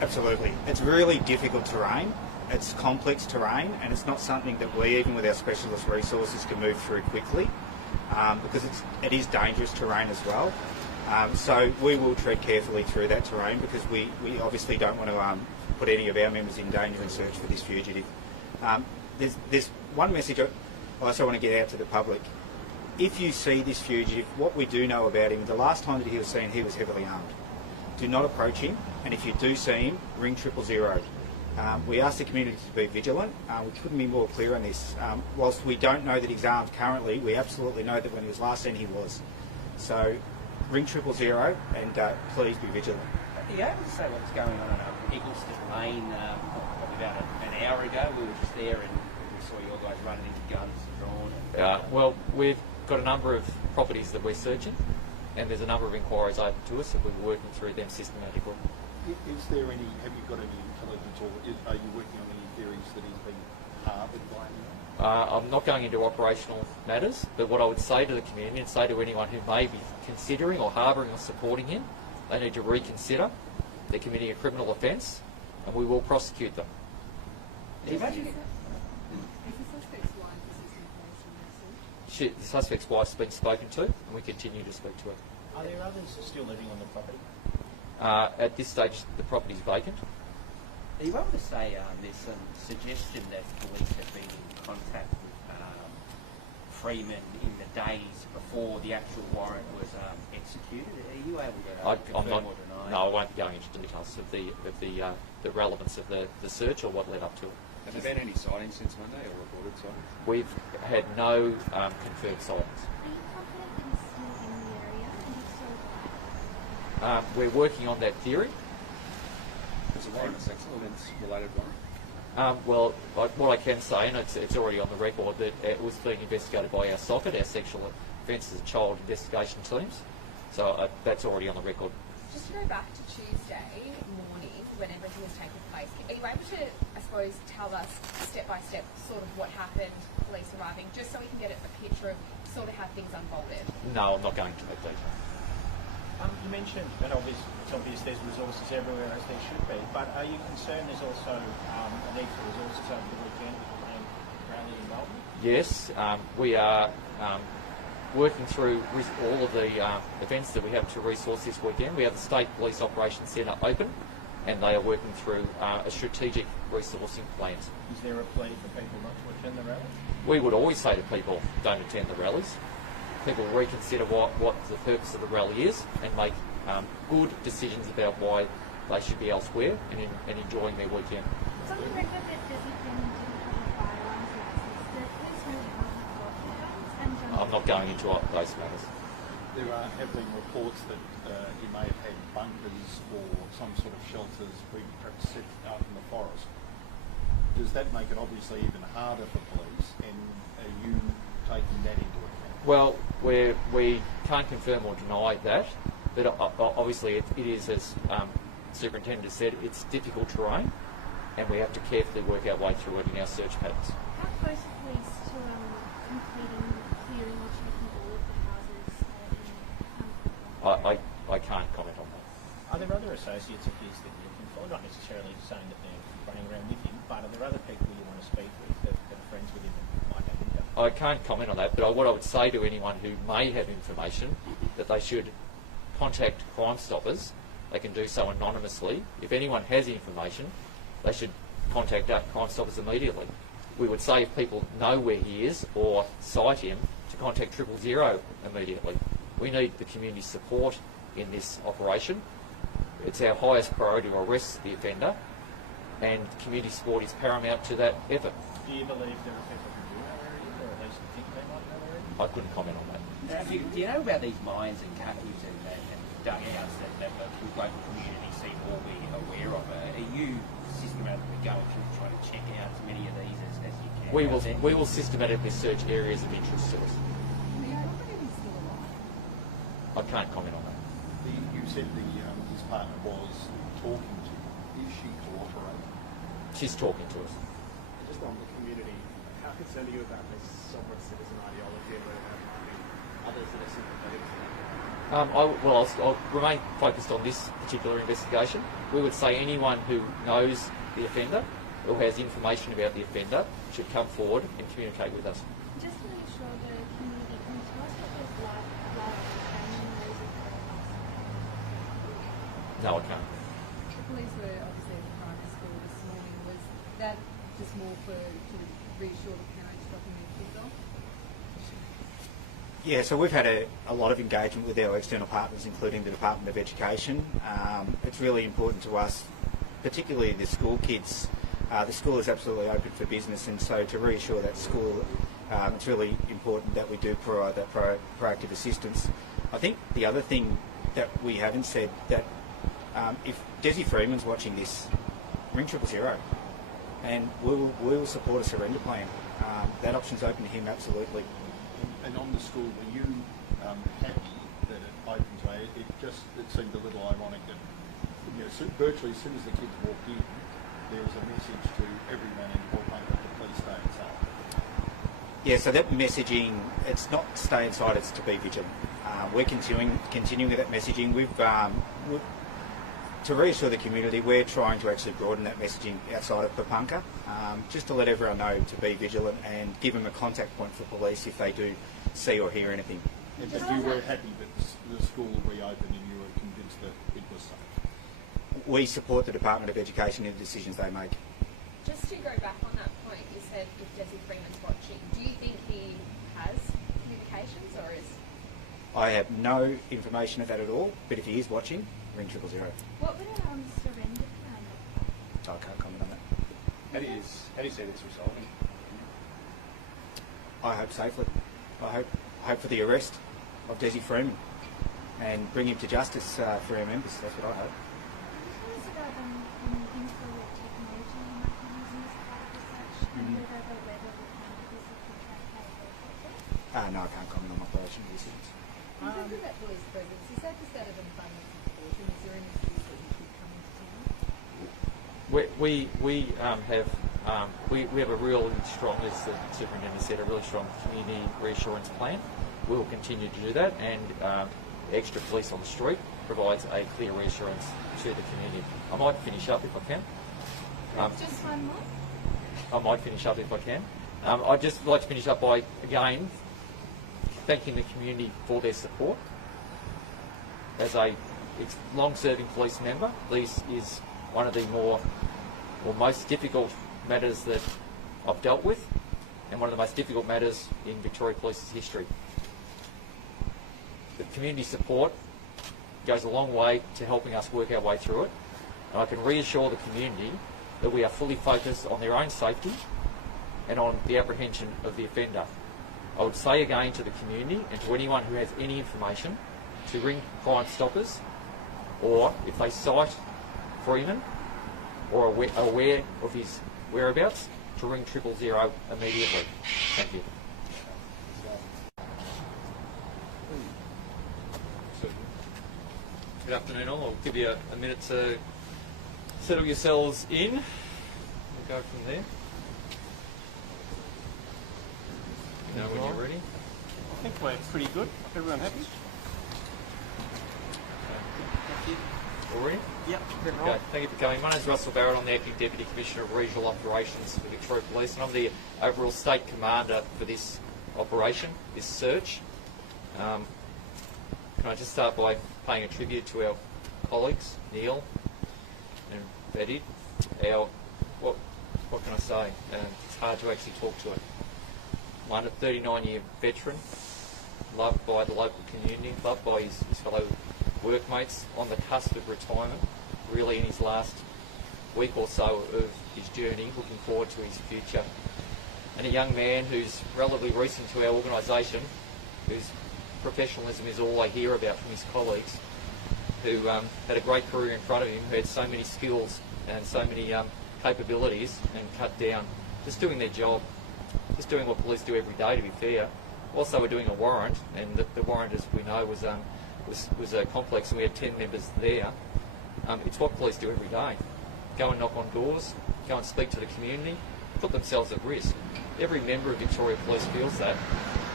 Absolutely. It's really difficult terrain. It's complex terrain, and it's not something that we, even with our specialist resources, can move through quickly because it is dangerous terrain as well. So we will tread carefully through that terrain because we obviously don't want to put any of our members in danger in search for this fugitive. There's one message I also want to get out to the public. If you see this fugitive, what we do know about him, the last time that he was seen, he was heavily armed. Do not approach him, and if you do see him, ring 000. We ask the community to be vigilant. We couldn't be more clear on this. Whilst we don't know that he's armed currently, we absolutely know that when he was last seen, he was. So ring 000 and please be vigilant. Are you able to say what's going on at Eggleston Lane? Probably about an hour ago, we were just there and we saw you guys running into guns drawn. Well, we've got a number of properties that we're searching, and there's a number of inquiries open to us, and we're working through them systematically. Is there any? Have you got any intelligence, or are you working on any theories that he's been harboured by anyone? I'm not going into operational matters, but what I would say to the community and say to anyone who may be considering or harbouring or supporting him, they need to reconsider. They're committing a criminal offence, and we will prosecute them. Is the suspect's wife The suspect's wife's been spoken to, and we continue to speak to her. Are there others still living on the property? At this stage, the property is vacant. Are you able to say there's some suggestion that police have been in contact with Freeman in the days before the actual warrant was executed? Are you able to confirm or deny? No, I won't be going into details of the relevance of the search or what led up to it. Have there been any sightings since Monday or reported sightings? We've had no confirmed sightings. Are you confident that he's still in the area, and if so, why? We're working on that theory. It's a warrant, a sex offence-related warrant. Well, what I can say, and it's already on the record, that it was being investigated by our SOCIT, our Sexual Offences and Child Investigation Teams. So that's already on the record. Just to go back to Tuesday morning, when everything was taking place, are you able to, I suppose, tell us step by step sort of what happened, police arriving, just so we can get a picture of sort of how things unfolded? No, I'm not going to that detail. You mentioned, and it's obvious there's resources everywhere as there should be, but are you concerned there's also a need for resources over the weekend with the rain rally in Melbourne? Yes, we are working through all of the events that we have to resource this weekend. We have the State Police Operations Centre open, and they are working through a strategic resourcing plan. Is there a plea for people not to attend the rally? We would always say to people, don't attend the rallies. People reconsider what the purpose of the rally is and make good decisions about why they should be elsewhere and enjoying their weekend. It's on the record that Superintendent didn't have a firearms license. The police really haven't got guns and I'm not going into those matters. There have been reports that he may have had bunkers or some sort of shelters perhaps set out in the forest. Does that make it obviously even harder for police, and are you taking that into account? Well, we can't confirm or deny that, but obviously it is, as Superintendent has said, it's difficult terrain, and we have to carefully work our way through it in our search patterns. How close are police to completing clearing or checking all of the houses in I can't comment on that. Are there other associates of his that you're looking for? Not necessarily saying that they're running around with him, but are there other people you want to speak with that are friends with him and might have info? I can't comment on that, but what I would say to anyone who may have information, that they should contact Crime Stoppers. They can do so anonymously. If anyone has information, they should contact Crime Stoppers immediately. We would say if people know where he is or sight him, to contact 000 immediately. We need the community support in this operation. It's our highest priority to arrest the offender, and community support is paramount to that effort. Do you believe there are people who do know where he is, or at least think they might know where he is? I couldn't comment on that. Do you know about these mines and caves and dugouts that the local community seem to all be aware of? Are you systematically going through trying to check out as many of these as you can? We will systematically search areas of interest to us. I can't comment on that. You said his partner was talking to you. Is she cooperating? She's talking to us. Just on the community, how concerned are you about this sovereign citizen ideology and whether there might be others that are sympathetic to that? I'll remain focused on this particular investigation. We would say anyone who knows the offender or has information about the offender should come forward and communicate with us. Just to make sure the community can tell us what those live training rules are. No, I can't. The police were obviously at the primary school this morning. Was that just more to reassure the parents dropping their kids off? Yeah, so we've had a lot of engagement with our external partners, including the Department of Education. It's really important to us, particularly the school kids. The school is absolutely open for business, and so to reassure that school, it's really important that we do provide that proactive assistance. I think the other thing that we haven't said, that if Desi Freeman's watching this, ring 000, and we'll support a surrender plan. That option's open to him, absolutely. And on the school, were you happy that it opened today? It seemed a little ironic that virtually as soon as the kids walked in, there was a message to everyone in Porepunkah to please stay inside. Yeah, so that messaging, it's not stay inside, it's to be vigilant. We're continuing with that messaging. To reassure the community, we're trying to actually broaden that messaging outside of Porepunkah, just to let everyone know to be vigilant and give them a contact point for police if they do see or hear anything. But you were happy that the school reopened and you were convinced that it was safe? We support the Department of Education in the decisions they make. Just to go back on that point, you said if Desi Freeman's watching, do you think he has communications or is... I have no information of that at all, but if he is watching, ring 000. What would a surrender plan look like? I can't comment on that. How do you see this resolving? I hope safely. I hope for the arrest of Desi Freeman and bring him to justice for our members. That's what I hope. Tell us about infrared technology you might be using as part of research and whether the weather will counter this if we try to play a role. No, I can't comment on operational decisions. In terms of that police presence, is that just out of an abundance of caution? Is there any excuse that he should come into town? We have a really strong, as the Superintendent said, a really strong community reassurance plan. We will continue to do that, and extra police on the street provides a clear reassurance to the community. I might finish up if I can. Just one more? I might finish up if I can. I'd just like to finish up by, again, thanking the community for their support. As a long-serving police member, this is one of the most difficult matters that I've dealt with, and one of the most difficult matters in Victoria Police's history. The community support goes a long way to helping us work our way through it, and I can reassure the community that we are fully focused on their own safety and on the apprehension of the offender. I would say again to the community and to anyone who has any information to ring Crime Stoppers, or if they sight Freeman or are aware of his whereabouts, to ring 000 immediately. Thank you. Good afternoon all. I'll give you a minute to settle yourselves in. We'll go from there. You know when you're ready. I think we're pretty good. Everyone happy? Thank you. All ready? Yep. Okay, thank you for coming. My name is Russell Barrett. I'm the Acting Deputy Commissioner of Regional Operations for Victoria Police, and I'm the overall State Commander for this operation, this search. Can I just start by paying a tribute to our colleagues, Neil and Betty. What can I say? It's hard to actually talk to a 39-year veteran, loved by the local community, loved by his fellow workmates, on the cusp of retirement, really in his last week or so of his journey, looking forward to his future. And a young man who's relatively recent to our organisation, whose professionalism is all I hear about from his colleagues, who had a great career in front of him, who had so many skills and so many capabilities, and cut down, just doing their job, just doing what police do every day, to be fair. Whilst they were doing a warrant, and the warrant, as we know, was complex, and we had 10 members there. It's what police do every day. Go and knock on doors, go and speak to the community, put themselves at risk. Every member of Victoria Police feels that.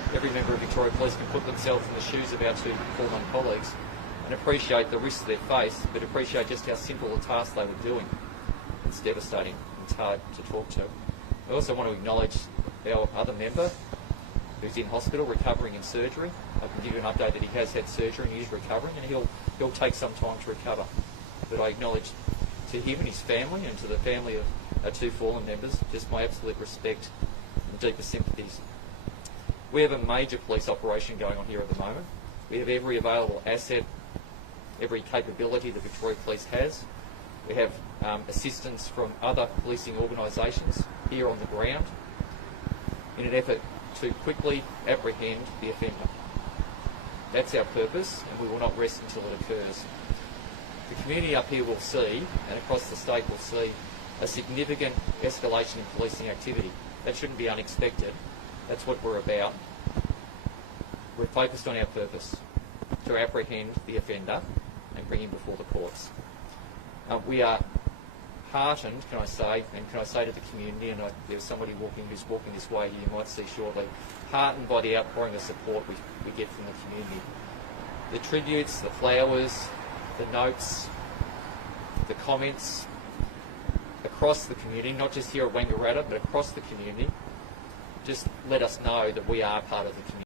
every member of Victoria Police can put themselves in the shoes of our two fallen colleagues and appreciate the risks they face, but appreciate just how simple a task they were doing. It's devastating. It's hard to talk to. I also want to acknowledge our other member who's in hospital recovering in surgery. I can give you an update that he has had surgery and he's recovering, and he'll take some time to recover. But I acknowledge to him and his family and to the family of our two fallen members just my absolute respect and deepest sympathies. We have a major police operation going on here at the moment. We have every available asset, every capability the Victoria Police has. We have assistance from other policing organisations here on the ground in an effort to quickly apprehend the offender. That's our purpose, and we will not rest until it occurs. The community up here will see, and across the state will see, a significant escalation in policing activity. That shouldn't be unexpected. That's what we're about. We're focused on our purpose, to apprehend the offender and bring him before the courts. We are heartened, can I say, and can I say to the community, and there's somebody who's walking this way here, you might see shortly, heartened by the outpouring of support we get from the community. The tributes, the flowers, the notes, the comments across the community, not just here at Wangaratta, but across the community, just let us know that we are part of the community.